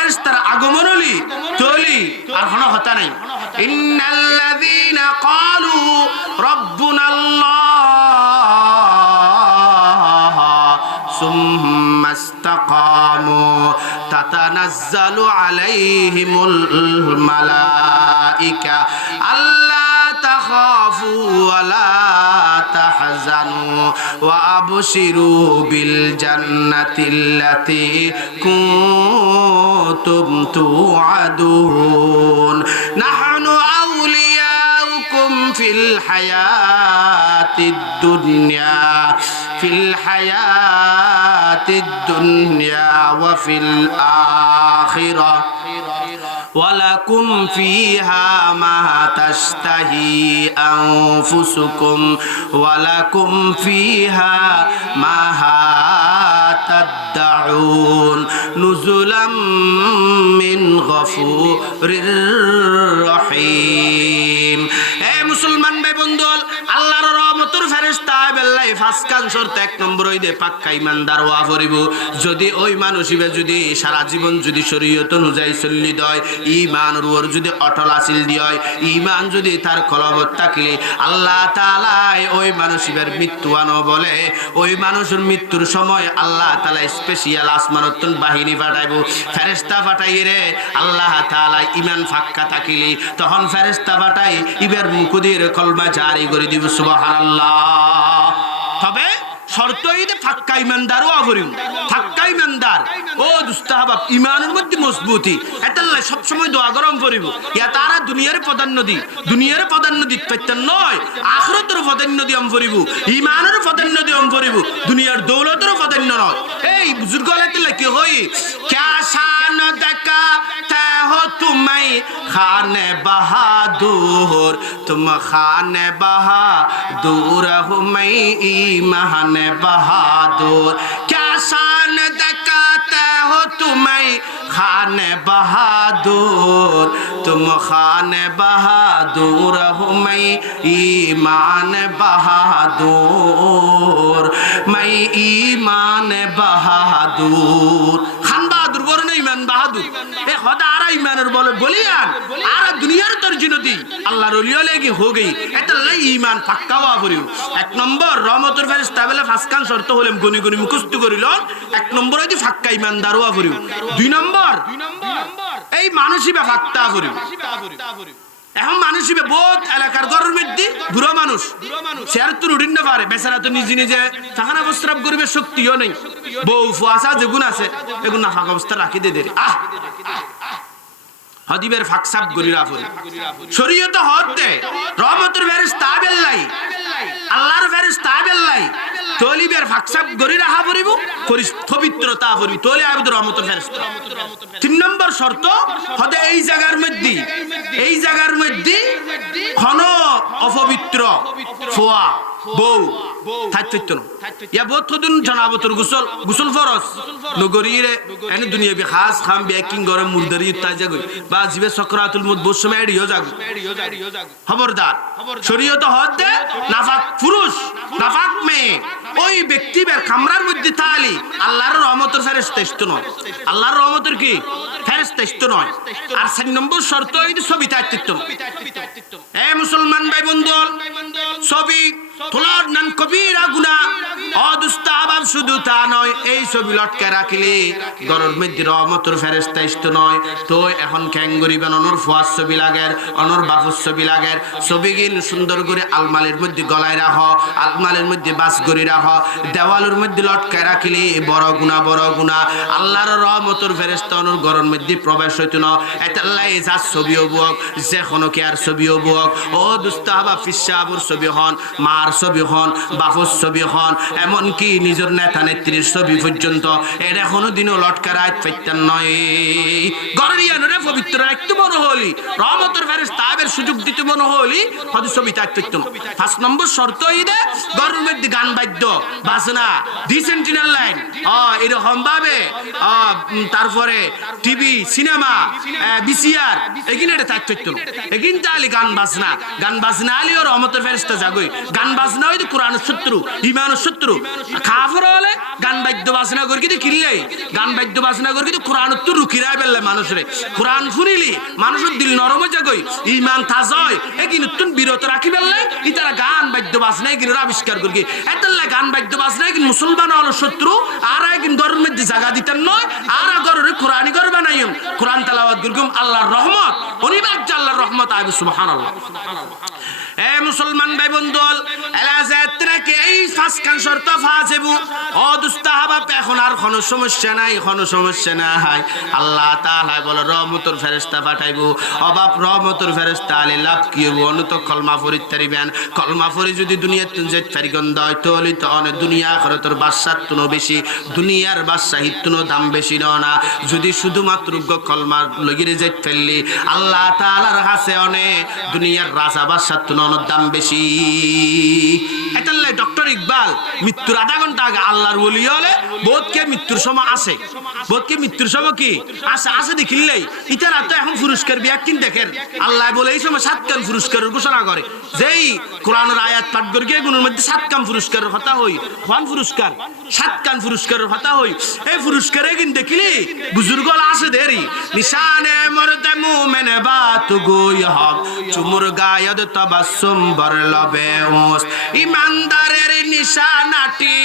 ফেরেশতার আগমন হলি তলি আর হন হতা নাই ইন্নাল্লাযীনা ক্বালু রাব্বুনাল্লাহ সুম্মা ইসতাকামু তাতানাজ্জালু আলাইহিমুল মালাইকা আল্লা তাখাফু ওয়া লা তাহজানু ওয়া আবশিরু বিল জান্নাতিল্লাতী কুনতুম তুআদুন নাহনু আউলিয়াউকুম ফিল হায়াতিদ দুনিয়া ওয়া ফিল আখিরাহ ولكم فيها ما تشتهي أنفسكم ولكم فيها ما تدعون نزلا من غفور رحيم মুসলমান ভাই বন্ধু আল্লাহর রহমতের ফেরেশতা বেল্লাই ফাসকান শর্ত এক নম্বর হই দে পাক্কা ইমানদার ওয়া করিব যদি ওই মানুষিবে যদি সারা জীবন যদি শরীয়ত অনুযায়ী চললি দয় ঈমানের উপর যদি অটল আসিল দিয় ঈমান যদি তার কলবত থাকলে আল্লাহ তাআলা ওই মানুষিবের মৃত্যু আনো বলে ওই মানুষের মৃত্যুর সময় আল্লাহ তাআলা স্পেশাল আসমানতন বাহিনী পাঠাইবো ফেরেশতা পাঠাই রে আল্লাহ তাআলা ঈমান ফাক্কা থাকিলে তখন ফেরেশতা পাঠাই ইবের মুকুদির কলমা জারি করে দিব সুবহানাল্লাহ তবে শর্ত হইতে ফাক্কা ইমানদার ওয়া করিম ফাক্কা ইমানদার ও দুস্তাহাবাব ঈমানের মধ্যে মজবুতি এতাল্লাহ সব সময় দোয়া গরম করিব ইয়া তারা দুনিয়ার প্রাধান্য দিত পাইতেন নয় আখিরাতের প্রাধান্য দিম করিব ঈমানের প্রাধান্য দিম করিব দুনিয়ার দৌলতের প্রাধান্য নয় এই বুজুর্গ হইতে কি হই ক্যা শান দেখা তে হো তুমি খানে বাহাদুর তুম খানে বাহাদুর হো मैं ईमान बहादुर क्या शान दिखाते हो तुम्हें खान बहादुर तुम खान बहादुर हो मैं ईमान बहादुर मैं ईमान बहादुर खान बहादुर बोल नहीं ईमान बहादुर ए खुदा आरा ईमानर बोले बोलियान आरा दुनियार तरजुनती अल्लाह रलिया लेगी हो गई এতাল্লাই ঈমান পাক্কা হওয়া পড়িও এক নম্বর রহমতের ফেরেশতা বলে ফাসকান শর্ত হলেম গনি মুখস্থ করিল এক নম্বর হইতে পাক্কা ঈমানদার হওয়া পড়িও দুই নম্বর এই মানুষই বা ফাক্তা করিব এখন মানুষই বহুত এলাকার গরুর মধ্যে বুড়ো মানুষ শেয়ার তো রুটিন না পারে বেচারা তো নিজে নিজে ফাঁকানা প্রস্রাব করিবে শক্তিও নেই বউ ফুয়াশা যেগুন আছে এগুন না ফাঁকা অবস্থা রাখি দে হদিবের ফাকসাব গরিরা ফুল শরীয়ত হতে রহমতের ফেরেশতা আবেল্লাই আল্লাহর ফেরেশতা আবেল্লাই তলিবের ফাকসাব গরিরা হা পড়িব পবিত্রতা পড়িব তলি আবেদ রহমতের ফেরেশতা 3 নম্বর শর্ত হতে এই জায়গার মধ্যে কোন অপবিত্র ফোয়া বউ থাকতো না ইয়া বহুদিন জানাবতর গোসল ফরজ নগরীরে এনে দুনিয়া বি খাস খাম বেকিং করে মুরদারি তাজা গই বা জিবে সকরাতুল মুদ বহুত সময় এডিও যাগ খবরদার শরীয়ত হতে নাফাক পুরুষ নাফাক মেয়ে ওই ব্যক্তি বের কামরার মধ্যে তালি আল্লাহর রহমতের ফেরেশতা ইস্ত নয় আল্লাহর রহমতের কি ফেরেশতা ইস্ত নয় আর 4 নম্বর শর্ত এই ছবি থাকতো এ মুসলমান ভাই বন্ধু ছবি তোলার নান কবিরা গুনাহ অদুস্তাহাব শুধু তা নয় এই ছবি লটকে রাখলে গরর মধ্যে রহমতের ফেরেশতা ইস্ত নয় তো এখন ক্যাঙ্গরিবেন অনর ফুয়াস ছবি লাগের অনর বাফুস ছবি লাগের ছবি গিন সুন্দর করে আলমারির মধ্যে গলায় রাখ আলমারির মধ্যে বাস করে রাখ দেওয়ালের মধ্যে লটকে রাখলে বড় গুনাহ আল্লাহর রহমতের ফেরেশতা অনর গরর মধ্যে প্রবেশ হইতো না এতাল্লাই যা ছবিও বুক যে কোনো কি আর ছবিও বুক ও দুস্তাহাব ফিসাবুর ছবি হন মার ছবি হন বাফুস ছবি হন এমনকি নিজের নেতা নেত্রীর ছবি পর্যন্ত এটা কোনোদিনও লটকা রাত পাইতেন নয় গরিয়ানরে পবিত্র একটু মনে হলি রহমতের ফেরেশতা আবের সুযোগ দিতে মনে হলি হয়তো ছবি তাই পাইতো না 5 নম্বর শর্ত ইদে গরুর মধ্যে গান বাদ্য বাজনা ডিসেন্টিনাল লাইন এরকম ভাবে তারপরে টিভি সিনেমা বিসিআর এগিন এটা তাই পাইতো না এগিন তালি গান বাজনা আলি ও রহমতের ফেরেশতা জাগই গান বাজনা হইতো কোরআনের শত্রু ইমানের শত্রু কাফের হলে গান বাদ্য বাজনা করি কিন্তু কিনলে গান বাদ্য বাজনা করি কিন্তু কোরআন তো রুকিরাই বেললে মানুষের কোরআন শুনিলি মানুষের দিল নরম হয়ে যাগই ইমান তাজা হয় এগিন তুন বিরত রাখি বেললে ইতারা গান বাদ্য বাজনা এগিন আবিষ্কার করি এতলে গান বাদ্য বাজনা এগিন মুসলমান হলো শত্রু আর এগিন গরুর মধ্যে জায়গা দিতেন নয় আর গরুর কোরআনি গর বানাইম কোরআন তেলাওয়াত করগুম আল্লাহর রহমত অনিবার্য আল্লাহর রহমত আইবে সুবহানাল্লাহ এ মুসলমান ভাই বন্ধু এলাজাত রাকে এই 5 কান শর্ত ফাজেবু ও দুস্তাহাব এখন আর কোনো সমস্যা নাই আল্লাহ তাআলা বলে রহমতের ফেরেশতা পাঠাইবো অবাব রহমতের ফেরেশতা আলে লাভ কি হবো অনত কলমা ফরিদ তারিবেন কলমা ফরি যদি দুনিয়াত তুনজে তারিগন্দ হইতলি তো অনে দুনিয়া আখিরাতের বাদশাহ তুনো বেশি দুনিয়ার বাদশাহিত তুনো দাম বেশি না যদি শুধুমাত্র কলমা লগিরে যাইত ফেললি আল্লাহ তাআলার কাছে অনে দুনিয়ার রাজা বাদশাহ তুনো দাম বেশি এটালে ডক্টর ইকবাল মৃত্যুর আধা ঘন্টা আগে আল্লাহর ওলি হলে বোধকে মৃত্যুর সময় আসে বোধকে মৃত্যুর সময় কি আসে দেখিলেই ইতারা তো এখন পুরস্কার বিয়াকিন দেখেন আল্লাহ বলে এই সময় 7 কান পুরস্কারের ঘোষণা করে যেই কোরআনের আয়াত পাঠ করে গিয়ে গুণের মধ্যে 7 কান পুরস্কারের কথা হই কোন পুরস্কার 7 কান পুরস্কারের কথা হই এই পুরস্কারে কিন দেখিলি বুজুর্গল আসে দেরি নিশানে মরতে মুমিন বাত গোয় হক চুমুর গায়দ তাবাসসুম বর লবে ওস ইমানদারের নিশানাটি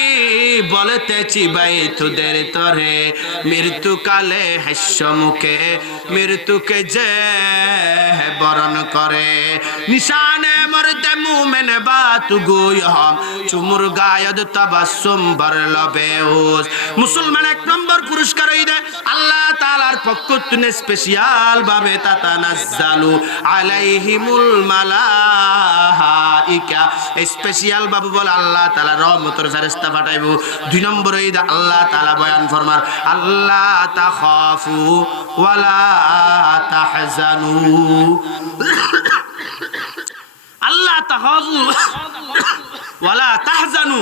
বলতেছি ভাই তোদের তরে মৃত্যুকালে হাস্য মুখে মৃত্যুকে যে বরণ করে নিশানে মরতে মুমিন বাত গোয় হক চুমুর গায়দ তাবাসসুম বর লবে ওস মুসলমান 1 নম্বর পুরস্কার হই দে আল্লাহ তাআলার পক্ষ থেকে স্পেশাল ভাবে তাতানাজ্জালু আলাইহিমুল মালাইকা স্পেশাল ভাবে বল আল্লাহ তাআলা রহমতের ফেরেশতা পাঠাইবো 2 নম্বরে ঈদ আল্লাহ তাআলা বয়ান ফরমার আল্লাহ তাখাফু ওয়ালা তাহজানু আল্লাহ তাখাফু ওয়ালা তাহজানু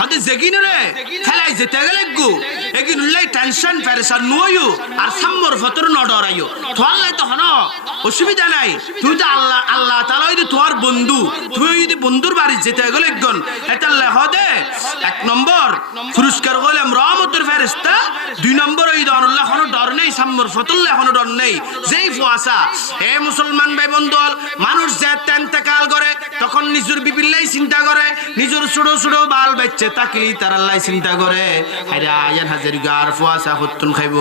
হতে জেগিনরে খেলাই যেতে গেলে গো এগিনুল্লাই টেনশন পেরেশান নয়ও আর সাম্মর ফতর ন ডরাইও তোয়ালে তো হন অসুবিধা নাই তুই তো আল্লাহ তাআলা যদি তোর বন্ধু তুই যদি বন্ধুর বাড়ি যেতে গেলে গন এতাল্লে হদে 1 নম্বর পুরস্কার হলাম রহমতের ফেরেশতা 2 নম্বর ওই দরুল্লাহ হন ডর নেই সাম্মর নম্বর ফতল্লা এখনো ডর নেই যেই ফুয়াশা এ মুসলমান ভাই বন্ধু মানুষ যে তেন্তেকাল করে তখন নিজের বিবিল্লাই চিন্তা করে নিজের ছোট ছোট বাল বাচ্চা তাকলি তার আল্লাহ চিন্তা করে আরে আয়ান হাজার আর ফুয়াশা হত্যুন খাইব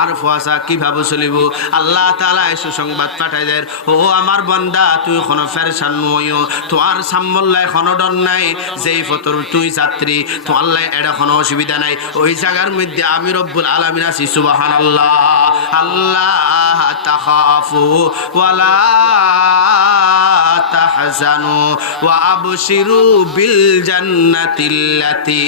আর ফুয়াশা কিভাবে চলিব আল্লাহ তাআলা এসে সংবাদ পাঠায় দেয় ও আমার বান্দা তুই কোনো ফেরেশান নইও তোমার সাম্মল্লাহ কোনো ডর নাই যেই ফতর তুই যাত্রী তো আল্লাহ এটা কোনো অসুবিধা নাই ওই জায়গার মধ্যে আমি রব্বুল আলামিন আছি সুবহানাল্লাহ আল্লাহ তাখাফু ওয়ালা তাহজানু ওয়া আবশিরু বিল জান্নাতিল্লাতী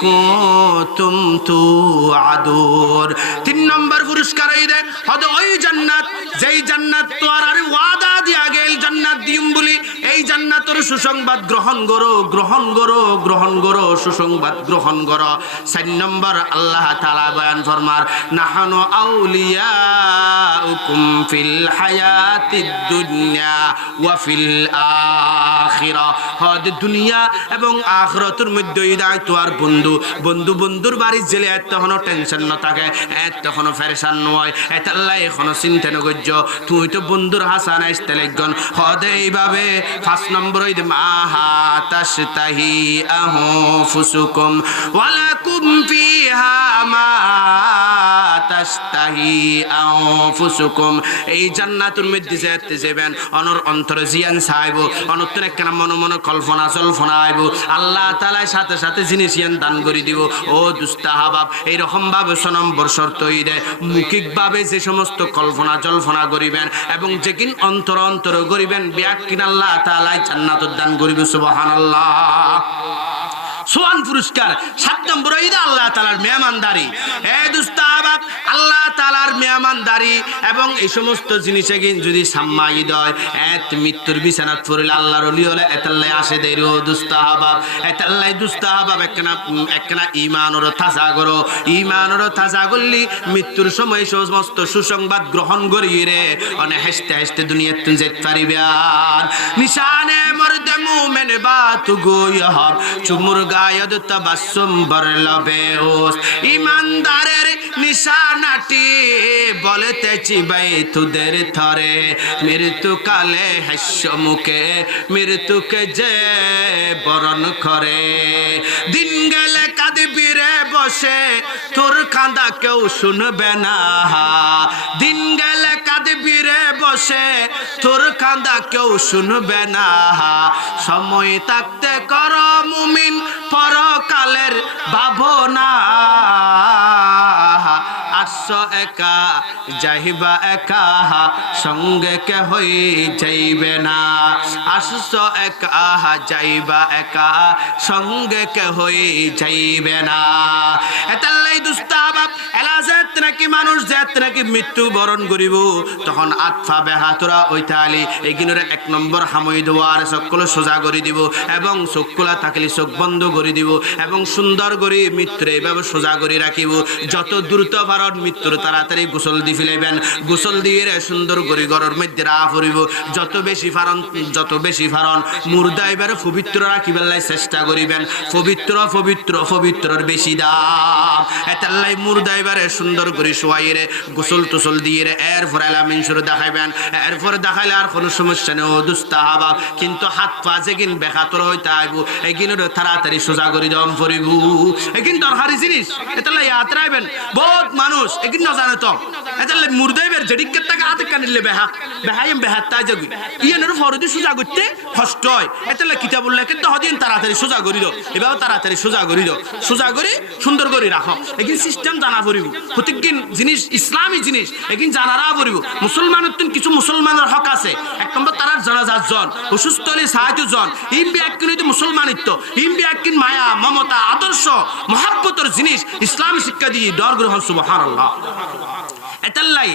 কুনতুম তুআদুর 3 নম্বর পুরস্কার এই দে হদ ওই জান্নাত যেই জান্নাত তোর আর ওয়াদা দিয়া গেল জান্নাত দিম বলি এই জান্নাতের সুসংবাদ গ্রহণ করো গ্রহণ করো গ্রহণ করো সুসংবাদ গ্রহণ করো 4 নম্বর আল্লাহ তাআলা বয়ান ফরমার নাহানু আউলিয়াউকুম ফিল হায়াতিদ দুনিয়া ওয়া ফিল আখিরা হদ দুনিয়া এবং আখিরাতের মধ্যে ইদায় তোর বন্ধু বন্ধু বন্ধুর বাড়ি জেলে এত কোনো টেনশন না থাকে এত কোনো ফেরেশান নয় এত আল্লাহ কোনো চিন্তা ন গজ্জ তুই তো বন্ধুর হাসান ইস্তেলেগন হদ এইভাবে 5 নম্বর ইদ মাহা তাশতাহি আনফুসুকুম ওয়ালাকুম ফিহা মা তাশতাহি আনফুসুকুম এই জান্নাতুর মধ্যে যেতে যাবেন অনর অন্তরে জিয়ান সাইব অনত্তর একখানা মন মন কল্পনা জল্পনা আইব আল্লাহ তাআলা সাথে সাথে জিনিস ইয়ান দান করে দিব ও দুস্তাহাবাব এই রকম ভাবে 6 নম্বর শর্ত ইদে মুখিক ভাবে যে সমস্ত কল্পনা জল্পনা করিবেন এবং যেকিন অন্তর অন্তর করিবেন বিয়াকিন আল্লাহ তাআলা জান্নাত দান করিব সুবহানাল্লাহ সোয়ান পুরস্কার 7 নম্বর ঈদ আল্লাহ তাআলার মেহমানদারি এ দুস্তাহাবাব আল্লাহ তাআলার মেহমানদারি এবং এই সমস্ত জিনিসে যদি সাম্মাইদ হয় এত মৃত্যুর বিছানাত পড়লে আল্লাহর ওলি হলে এতাল্লাই আসে দেরো দুস্তাহাবাব এতাল্লাই দুস্তাহাবাব একখানা ঈমানর তাজা করো ঈমানর তাজা করলি মৃত্যুর সময় সমস্ত সুসংবাদ গ্রহণ করি রে অনে হাসতে হাসতে দুনিয়াত তুই যেতে পারিবে আর নিশানে মরদে মুমিন বাতু গোয়ব চুমুর গায়দ তাবাসসুম বরলবে ওস ঈমানদারের নিশানাটি বলতেছি ভাই তোদের থরে মৃত্যুকালে হাস্য মুখে মৃত্যুকে যে বরণ করে দিন গেলে কাঁদবি রে বসে তোর কাঁদা কেউ শুনবে না দিন গেলে কাঁদবি রে বসে তোর কাঁদা কেউ শুনবে না সময় থাকতে কর মুমিন পরকালের ভাবনা আসো একা যাইবা একা সঙ্গে কে হই যাইবে না আসো একা যাইবা একা সঙ্গে কে হই যাইবে না এতাল্লাই দুস্তাহাবাব এলাজাত নাকি মানুষ জাত নাকি মৃত্যু বরণ করিব তখন আতফা বেহাতরা ওইতালি এগিনের 1 নম্বর হামই দোয়ার সকল সোজা করে দিব এবং চোখগুলা থাকলে চোখ বন্ধ করে দিব এবং সুন্দর করে মৃত্যু এইভাবে সোজা করে রাখিব যত দ্রুত পারন মৃত্যুর তাড়াতাড়ি গোসল দি ফেলাইবেন গোসল দিয়ে সুন্দর করে ঘরের মধ্যে রা পড়িব যত বেশি ফারণ মুর্দা এবারে পবিত্র রাখিবার চেষ্টা করিবেন পবিত্র পবিত্র পবিত্রর বেশি দাম এতাল্লাই মুর্দা এবারে সুন্দর করে শোয়াইরে গোসল টোসল দিয়ে এরপর আলামিন শুরু দেখাইবেন এরপর দেখাইলে আর কোনো সমস্যা নেই ও দুস্তাহাবাব কিন্তু হাত পা যেকিন বেখাতর হইতে আইব এগিনের তাড়াতাড়ি সোজা করে দম পড়িব এগিন দরকারি জিনিস এতাল্লাই ইয়াদ রাখবেন বহুত মানুষ এগিন না জানে তো এতাল্লাই মুর্দা এবার জেডিকের টাকা হাতে কানিলে বেহাইম বেহাত্তাই যাবি ইয়ানের ফরদি সোজা করতে কষ্ট হয় এতাল্লাই কিতাবুল লেখেন তো হদিন তাড়াতাড়ি সোজা করি দাও এবার তাড়াতাড়ি সোজা করি দাও সোজা করে সুন্দর করে রাখো এগিন সিস্টেম জানা পড়িব প্রত্যেকদিন জিনিস ইসলামী জিনিস এগিন জানারা পড়িব মুসলমানের কিছু মুসলমানের হক আছে 1 নম্বর তারার জানাজার জন অসুস্থ হলে সাহায্য জন ইমবি একদিন মুসলমানিত্ব ইমবি একদিন মায়া মমতা আদর্শ মহাব্বতের জিনিস ইসলামী শিক্ষা দিয়ে দর গ্রহণ সুবহানাল্লাহ এতাল্লাই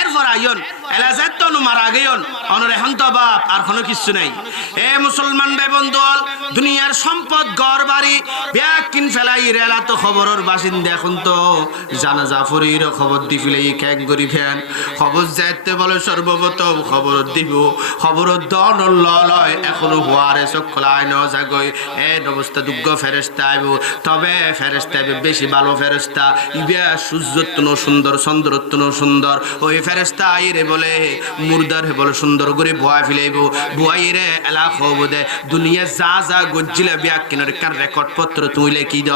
এরপর আইন এলাজাত তো মারা গেয়ন অনর এখন তো বাপ আর কোনো কিছু নাই এ মুসলমান ভাই বন্ধু দুনিয়ার সম্পদ ঘর বাড়ি ব্যাগ বিয়াকিন ফেলাই রেলা তো খবরের বাসিন্দা এখন তো জানাজা ফরির খবর দি ফেলাই ক্যাং করি ফ্যান খবর যাইতে বলে সর্বপ্রথম খবর দিব খবর দন লয় এখনো হওয়ারে চোখ খোলায় ন জাগই এ অবস্থা দুগ্গ ফেরেস্তা আইব তবে ফেরেস্তা আইবে বেশি ভালো ফেরেস্তা ইবে সূর্যত্ন সুন্দর চন্দ্রত্ন সুন্দর ওই ফেরেস্তা আইরে বলে মুর্দার হে বলে সুন্দর করে ভয় ফেলাইব ভয়রে এলা খবর দে দুনিয়া যা যা গজ্জিলা বিয়া কিনার কার রেকর্ড পত্র তুই লেখি দ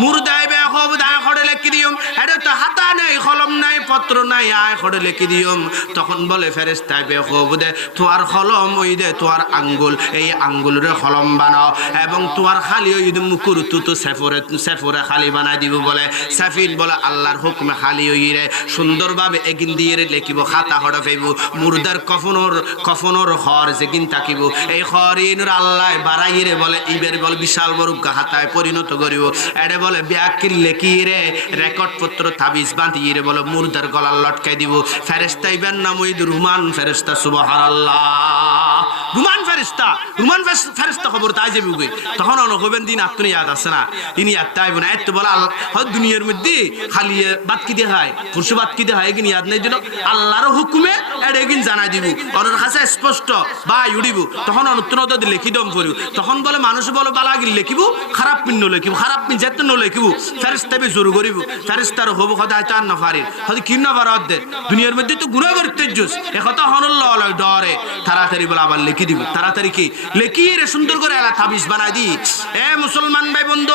মুর্দাই বে খবর দা খড়ে লেখি দিম এটা তো হাতা নাই কলম নাই পত্র নাই আয় খড়ে লেখি দিম তখন বলে ফেরেস্তা বে খবর দে তোমার কলম ওই দে তোমার আঙ্গুল এই আঙ্গুলরে কলম বানাও এবং তোমার খালি ওই মুকুর তুতো সেফরে খালি বানাই দিব বলে সাফিন বলে আল্লাহর হুকমে খালি ওই রে সুন্দরভাবে এগিন দিয়ে লেখিব খাতা হড় ফেইব মুর্দার কফনর হর যেগিন থাকিব এই হরিনুর আল্লাহ বাড়াইরে বলে ইবের বলে বিশাল বড় হাতায় পরিণত করিব এডে বলে ব্যাকিল লেখি রে রেকর্ড পত্র তাবিজ বাঁধিয়ে রে বলে মুর্দার গলার লটকাই দিব ফেরেস্তা ইবেন নাম ওই রুমান ফেরেস্তা সুবহানাল্লাহ রুমান ফেরেস্তা খবর তাই যাবি গই তখন অনকবেন দিন আপনি ইয়াদ আছে না ইনি ইয়াদ তাইব না এত বলে হয় দুনিয়ার মধ্যে খালি বাদ কি দেখায় পুরুষ বাদ কি দেখায় এগিন ইয়াদ নাই দিল আল্লাহর হুকুমে এটা এগিন জানাই দিব অনর কাছে স্পষ্ট বা উড়িব তখন অনুত্তর লিখি দম করিব তখন বলে মানুষ বলে বালাগিল লিখিব খারাপ পিন লিখিব খারাপ পিন যেতে লিখিব ফেরেস্তাবে জোর করিব ফেরেস্তার হব কথা হয়তো আর না পারির হয়তো কি না পারা দে দুনিয়ার মধ্যে তো গুণা করতে জোস এ কথা হনল ডরে তাড়াতাড়ি বলে আবার লিখি দিব তাড়াতাড়ি কি লিখিয়ে রে সুন্দর করে এলা তাবিজ বানাই দি এ মুসলমান ভাই বন্ধু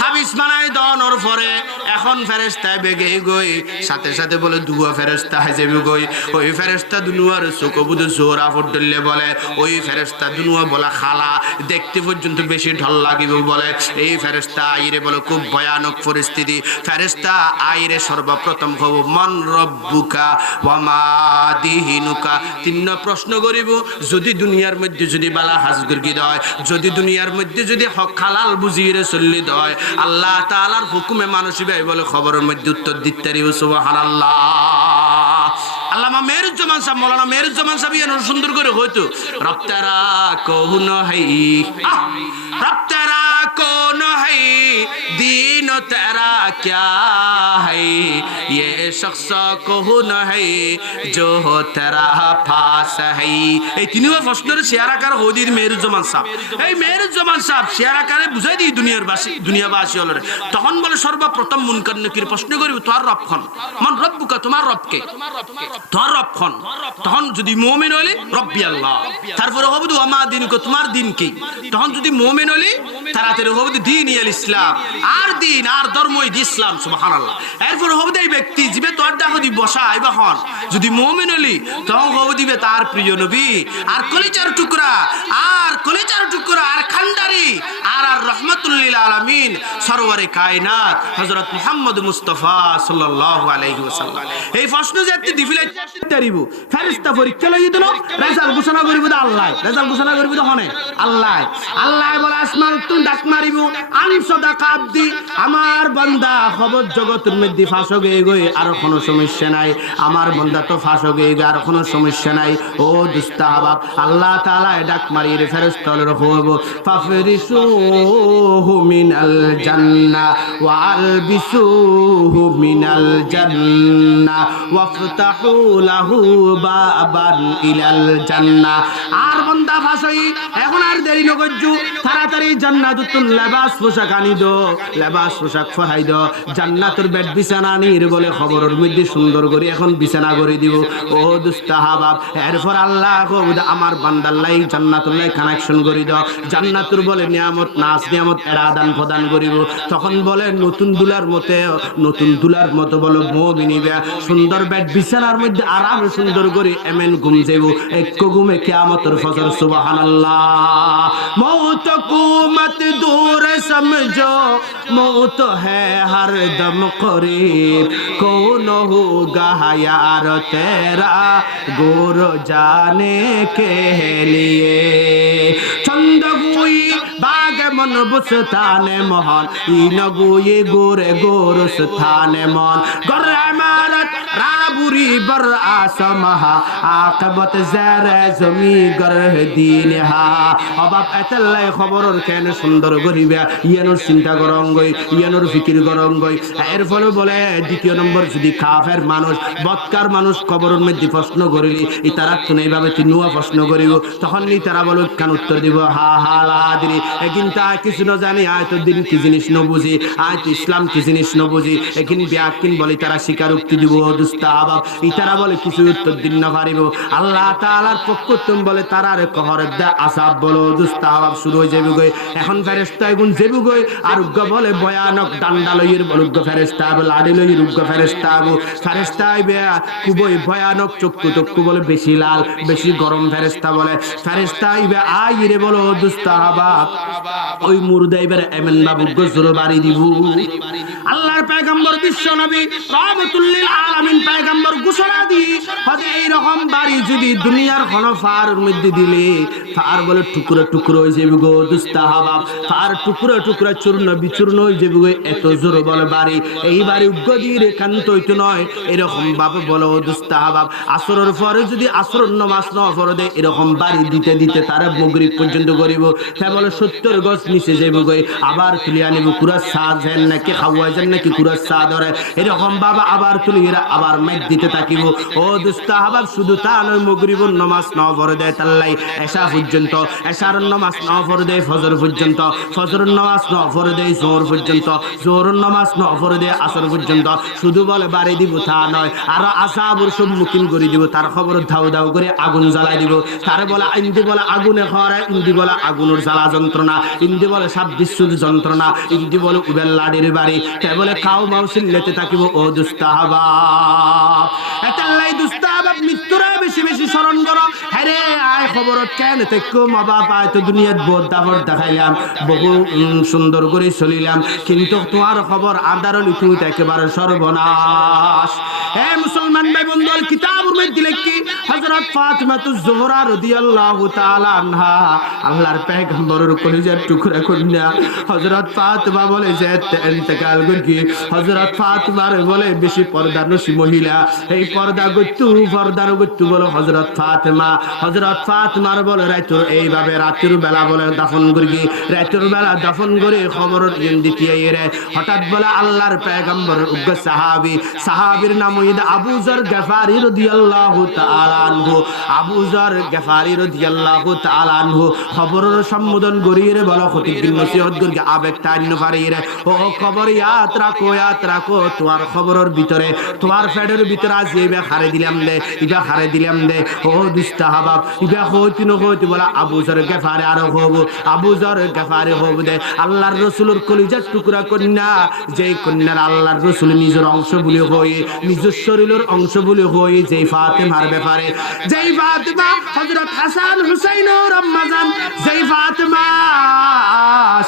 তাবিজ বানাই দনর পরে এখন ফেরেস্তায় বেগে গই সাথে সাথে বলে দুয়া ফেরেস্তা হাজেবি গই ওই ফেরেস্তা দুনুয়ার চোখ বুধ জোর আফর ডলে বলে ওই ফেরেস্তা দুনুয়া বলে খালা দেখতে পর্যন্ত বেশি ঢল লাগিব বলে এই ফেরেস্তা আইরে বলে খুব ভয়ানক পরিস্থিতি ফেরেস্তা আইরে সর্বপ্রথম খব মন রব্বুকা ওয়া মা দিহিনুকা তিন প্রশ্ন করিব যদি দুনিয়ার মধ্যে যদি বালা হাজগুরগি দয় যদি দুনিয়ার মধ্যে যদি হক হালাল বুঝিয়ে চললি দয় আল্লাহ তাআলার হুকুমে মানুষ ভাই বলে খবরের মধ্যে উত্তর দিতে রি সুবহানাল্লাহ আল্লামা মেহেরুজ্জামান সাহেব মৌলানা মেহেরুজ্জামান সাহেব এর সুন্দর করে হয়তো রব তেরা কোন হাই রব তেরা কোন হাই दीन तेरा क्या है ये शख्स कौन है जो हो तेरा पास है এই তিনিও প্রশ্নের শেয়ারাকার হদির মেহেরুজ্জামান সাহেব এই মেহেরুজ্জামান সাহেব শেয়ারাকারে বুঝাই দিই দুনিয়াবাসী হলরে তখন বলে সর্বপ্রথম মুনকার নকির প্রশ্ন করিব তোর রব খন মান রব্বুকা তোমার রবকে তোর রব খন তখন যদি মুমিন হলি রব্বি আল্লাহ তারপরে হবে ওয়া দিনকে তোমার দিন কি তখন যদি মুমিন হলি তাড়াতাড়ি হবে দিন ইল ইসলাম আর দিন আর ধর্মই ইসলাম সুবহানাল্লাহ এরপর হবে এই ব্যক্তি জিবে তোর ডাকো দি বসা আইবা হন যদি মুমিন হলি তখন হবে দিবে তার প্রিয় নবী আর কলিজার টুকরা আর খানদারি আর রহমাতুল লিল আলামিন সরওয়ারে কায়নাত হযরত মুহাম্মদ মুস্তাফা সাল্লাল্লাহু আলাইহি ওয়াসাল্লাম এই প্রশ্ন যেতে দিফিলাই তারিব ফেরেশতা পরীক্ষা লই দিল রেজাল্ট ঘোষণা করিব আল্লাহ রেজাল্ট ঘোষণা করিব হনে আল্লাহ বলে আসমান তুই ডাক মারিব আনি সাদাকা আব্দি আমার বান্দা খবর জগতের মধ্যে ফাঁসো গয়ে গই আর কোনো সমস্যা নাই আমার বান্দা তো ফাঁসো গয়ে গই আর কোনো সমস্যা নাই ও দুস্তাহাবাব আল্লাহ তাআলা ডাক মারিয়ে ফেরেশতাদের হবো ফাফরিসুহু মিনাল জান্নাহ ওয়া আলবিসুহু মিনাল জান্নাহ ওয়াফতাহু লাহু বাবান ইলাল জান্নাহ আর বান্দা ফাঁসোই এখন আর দেরি নগজ্জু তাড়াতাড়ি জান্নাতুল লেবাস পোশাক আনি দো লেবাস পোশাক ফহাই দো জান্নাতের বেড বিছানা নির বলে খবরের মধ্যে সুন্দর করে এখন বিছানা করে দিব ও দুস্তাহাবাব এরপর আল্লাহ কবুদ আমার বান্দাল্লাই জান্নাতুল্লাহ কানেকশন করে দাও জান্নাতুর বলে নিয়ামত নাস নিয়ামত এরা দান প্রদান করিব তখন বলে নতুন দুলার মতো বলো মুমিনিবে সুন্দর বেড বিছানার মধ্যে আরামে সুন্দর করে এমন ঘুম যাইব এক ঘুমে কিয়ামতের ফজর সুবহানাল্লাহ मौत को मत दूर समझो मौत है हर दम करीब कौन होगा यार तेरा गोर जाने के लिए चंद हुई बाग মন বুস্তানে মন ইনগুয়ে গোরে গোরস্থানে মন গরে মারত রাবুরি বর আসমাহা আকবত জারে জমি গরে দিনহা অবাব এতলাই খবরের কেন সুন্দর গরিবা ইয়ানোর চিন্তা করঙ্গই ইয়ানোর ফিকির করঙ্গই এর ফলে বলে দ্বিতীয় নম্বর যদি কাফের মানুষ বৎকার মানুষ খবরের মধ্যে প্রশ্ন করিলি ই তারা তো এইভাবে তিনুয়া প্রশ্ন করিব তখন নি তারা বলো কান উত্তর দিব হা হা লাদিরি কিন্তু কিছু না জানি আয় তো দিন কি জিনিস ন বুঝি আয় তো ইসলাম কি জিনিস ন বুঝি একিন ব্যাকিন বলি তারা স্বীকারোক্তি দিব দুস্তাহাব ই তারা বলে কিছু উত্তর দিন না পারিব আল্লাহ তাআলার পক্ষ তুমি বলে তারার কহরের দা আসাব বলো দুস্তাহাব শুরু হয়ে যাবে গই এখন ফেরেশতা গুণ যাবে গই আর উগ্র বলে ভয়ানক ডান্ডা লইয়ের বলুগ্গ ফেরেশতা বলে লাড়ি লইয়ের উগ্র ফেরেশতা ফেরেশতা আইবে খুবই ভয়ানক চক্ষু চক্ষু বলে বেশি লাল বেশি গরম ফেরেশতা বলে ফেরেশতা আইবে আইরে বলো দুস্তাহাবা ওই মুরদাইবের এমন বাবু গজর বাড়ি দিব আল্লাহর পয়গম্বর বিশ্ব নবী রাহমাতুল লিল আলামিন পয়গম্বর ঘোষণা দি হযে এই রকম বাড়ি যদি দুনিয়ার কোন ফারের মধ্যে দিলে ফার বলে টুকরো টুকরো হয়ে যাবে গো দুস্তাহাবা ফার টুকরো টুকরো চূর্ণ বিচূর্ণ হয়ে যাবে গো এত জোর বলে বাড়ি এই বাড়ি উগ্গদির একান্ত হইতো নয় এরকম ভাবে বলো দুস্তাহাবা আসরের পরে যদি আসরের নামাজ না পড়ে এরকম বাড়ি দিতে দিতে তারা মাগরিব পর্যন্ত করিব তাই বলে 70 গজ নিচে যাইব গই আবার তুলি আনিব কুরাস সাজ হেন নাকি খাওয়া যান নাকি কুরাস সা ধরে এরকম বাবা আবার তুলি এরা আবার মেঘ দিতে থাকিব ও দুস্তাহাবা শুধু তা নয় মাগরিবের নামাজ না পড়ে তাল্লাই এশা পর্যন্ত এশার নামাজ না পড়ে ফজর পর্যন্ত ফজরের নামাজ না পড়ে জোহর পর্যন্ত জোহরের নামাজ না পড়ে আসর পর্যন্ত শুধু বলে বাড়ি দিব তা নয় আর আসাবুর সম্মুখীন করে দিব তার খবর ধাউ ধাউ করে আগুন জ্বালাই দিব তার বলে ইন্দি বলে আগুনে খরে ইন্দি বলে আগুনের জ্বালা যন্ত্রণা ইন্দি বলে সাপ বিশুদ্ধ যন্ত্রণা ইন্দি বলে উবেল লাড়ির বাড়ি তাই বলে খাও মাউসিল লেতে থাকিব ও দুস্তাহাবা এতাল্লাই দুস্তাহাবা মৃত্যুরে বেশি বেশি স্মরণ করো হ্যারে আয় খবরত কেন দেখো মা বাপ আয় তো দুনিয়াত বোধ দাবর দেখাইলাম বহু সুন্দর করে চলিলাম কিন্তু তোমার খবর আদারলি তুই একেবারে সর্বনাশ হে মুসলমান ভাই বন্ধু কিতাবের মধ্যে লেখি হযরত ফাতিমাতুজ জোহরা রাদিয়াল্লাহু তাআলা আনহা আল্লাহর পয়গম্বরের কলিজার টুকরা কন্যা হযরত ফাতিমা বলে যে ইন্তেকাল করি হযরত ফাতিমার বলে বেশি পর্দানশী মহিলা এই পর্দা গত্তু বলে হযরত ফাতিমার বলে রাইতো এইভাবে রাতের বেলা বলে দাফন করি রাতের বেলা দাফন করে খবর দিতে রে হঠাৎ বলে আল্লাহর পয়গম্বরের উগ্র সাহাবীর নাম হইছে আবু যর গফারি রাদিয়াল্লাহু তাআলা আনহু আবু যর গফারি রাদিয়াল্লাহু তাআলা আনহু খবরের সম্বোধন করিয়ে বলো খতিব নসিহত করি আবেগ টাইন পারিয়ে ও খবর ইয়াদ রাখো তোমার খবরের ভিতরে তোমার ফেডের ভিতরে আজ ইবা খারে দিলাম দে ও দুস্তাহাবা ইবা হইতি বলা আবু যর গফারি আর হব আবু যর গফারি হব দে আল্লাহর রাসূলের কলিজার টুকরা কন্যা যেই কন্যার আল্লাহর রাসূল নিজের অংশ বলে হয়ে নিজের শরীরের অংশ বলে হয়ে যেই ফাতিমার ব্যাপারে যেই ফাতিমা হযরত হাসান হুসাইন ও রমজান যেই ফাতিমা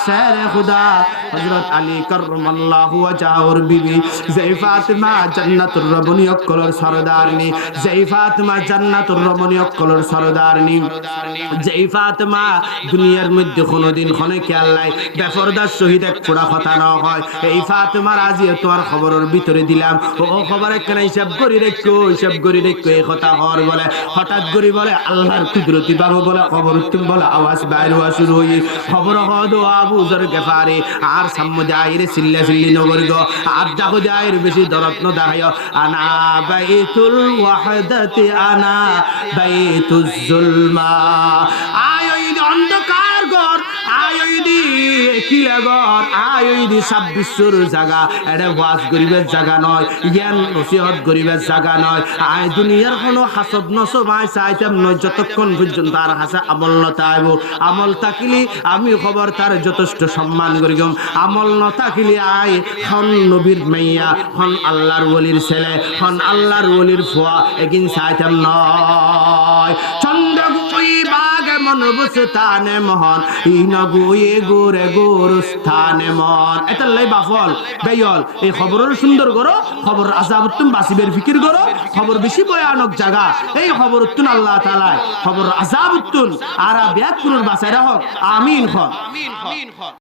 শেরে খুদা হযরত আলী কাররামাল্লাহু ওয়াজহুর বিবি যেই ফাতিমা জান্নাতুর রমণীয় কলর সরদারনি যেই ফাতিমা জান্নাতুর রমণীয় কলর সরদারনি যেই ফাতিমা দুনিয়ার মধ্যে কোনোদিন খনে খেয়াল নাই বেপরদার শহীদ এক ফোড়া কথা না হয় এই ফাতিমার আজ তোমার খবরের ভিতরে দিলাম ও খবর একখানে হিসাব করি রেখো এই কথা হর বলে হঠাৎ করে বলে আল্লাহর কুদরতি বাবু বলে খবর তুমি বলে আওয়াজ বাইরে হওয়া শুরু হই খবর হদো আবু যর গফারি আর সাম্মদে আইরে সিল্লি নগর গো আর দেখো যে আইর বেশি দরত্ন দেখায় আনা বাইতুল ওয়াহদাতি আনা বাইতুজ জুলমা আয় ওই অন্ধকার ঘর আয় ওই দি কিলা ঘর আয় ওই দি 26 জায়গা এটা ওয়াজ গরিবের জায়গা নয় জ্ঞান নসিহত গরিবের জায়গা নয় আয় দুনিয়ার কোনো হাসব নসব আয় চাইতাম নয় যতক্ষণ পর্যন্ত আর হাসা আমল ন তাইব আমল তাকিলি আমি খবর তার যথেষ্ট সম্মান করিম আমল ন তাকিলি আয় হন নবীর মাইয়া হন আল্লাহর ওলির ছেলে হন আল্লাহর ওলির ফুয়া একিন চাইতাম নয় চন্দ্রগুই বাগে মন বসতানে মহন ইনগুয়ে গোরে গোরস্থানে মন এটালাই বাফল বেয়ল এই খবরের সুন্দর করো খবর আযাবতুন বাসিবের ফিকির করো খবর বেশি ভয়ানক জায়গা এই খবরতুন আল্লাহ তাআলা খবর আযাবতুন আরা বিয়াত কুরুর বাসায় রাখো আমিন খ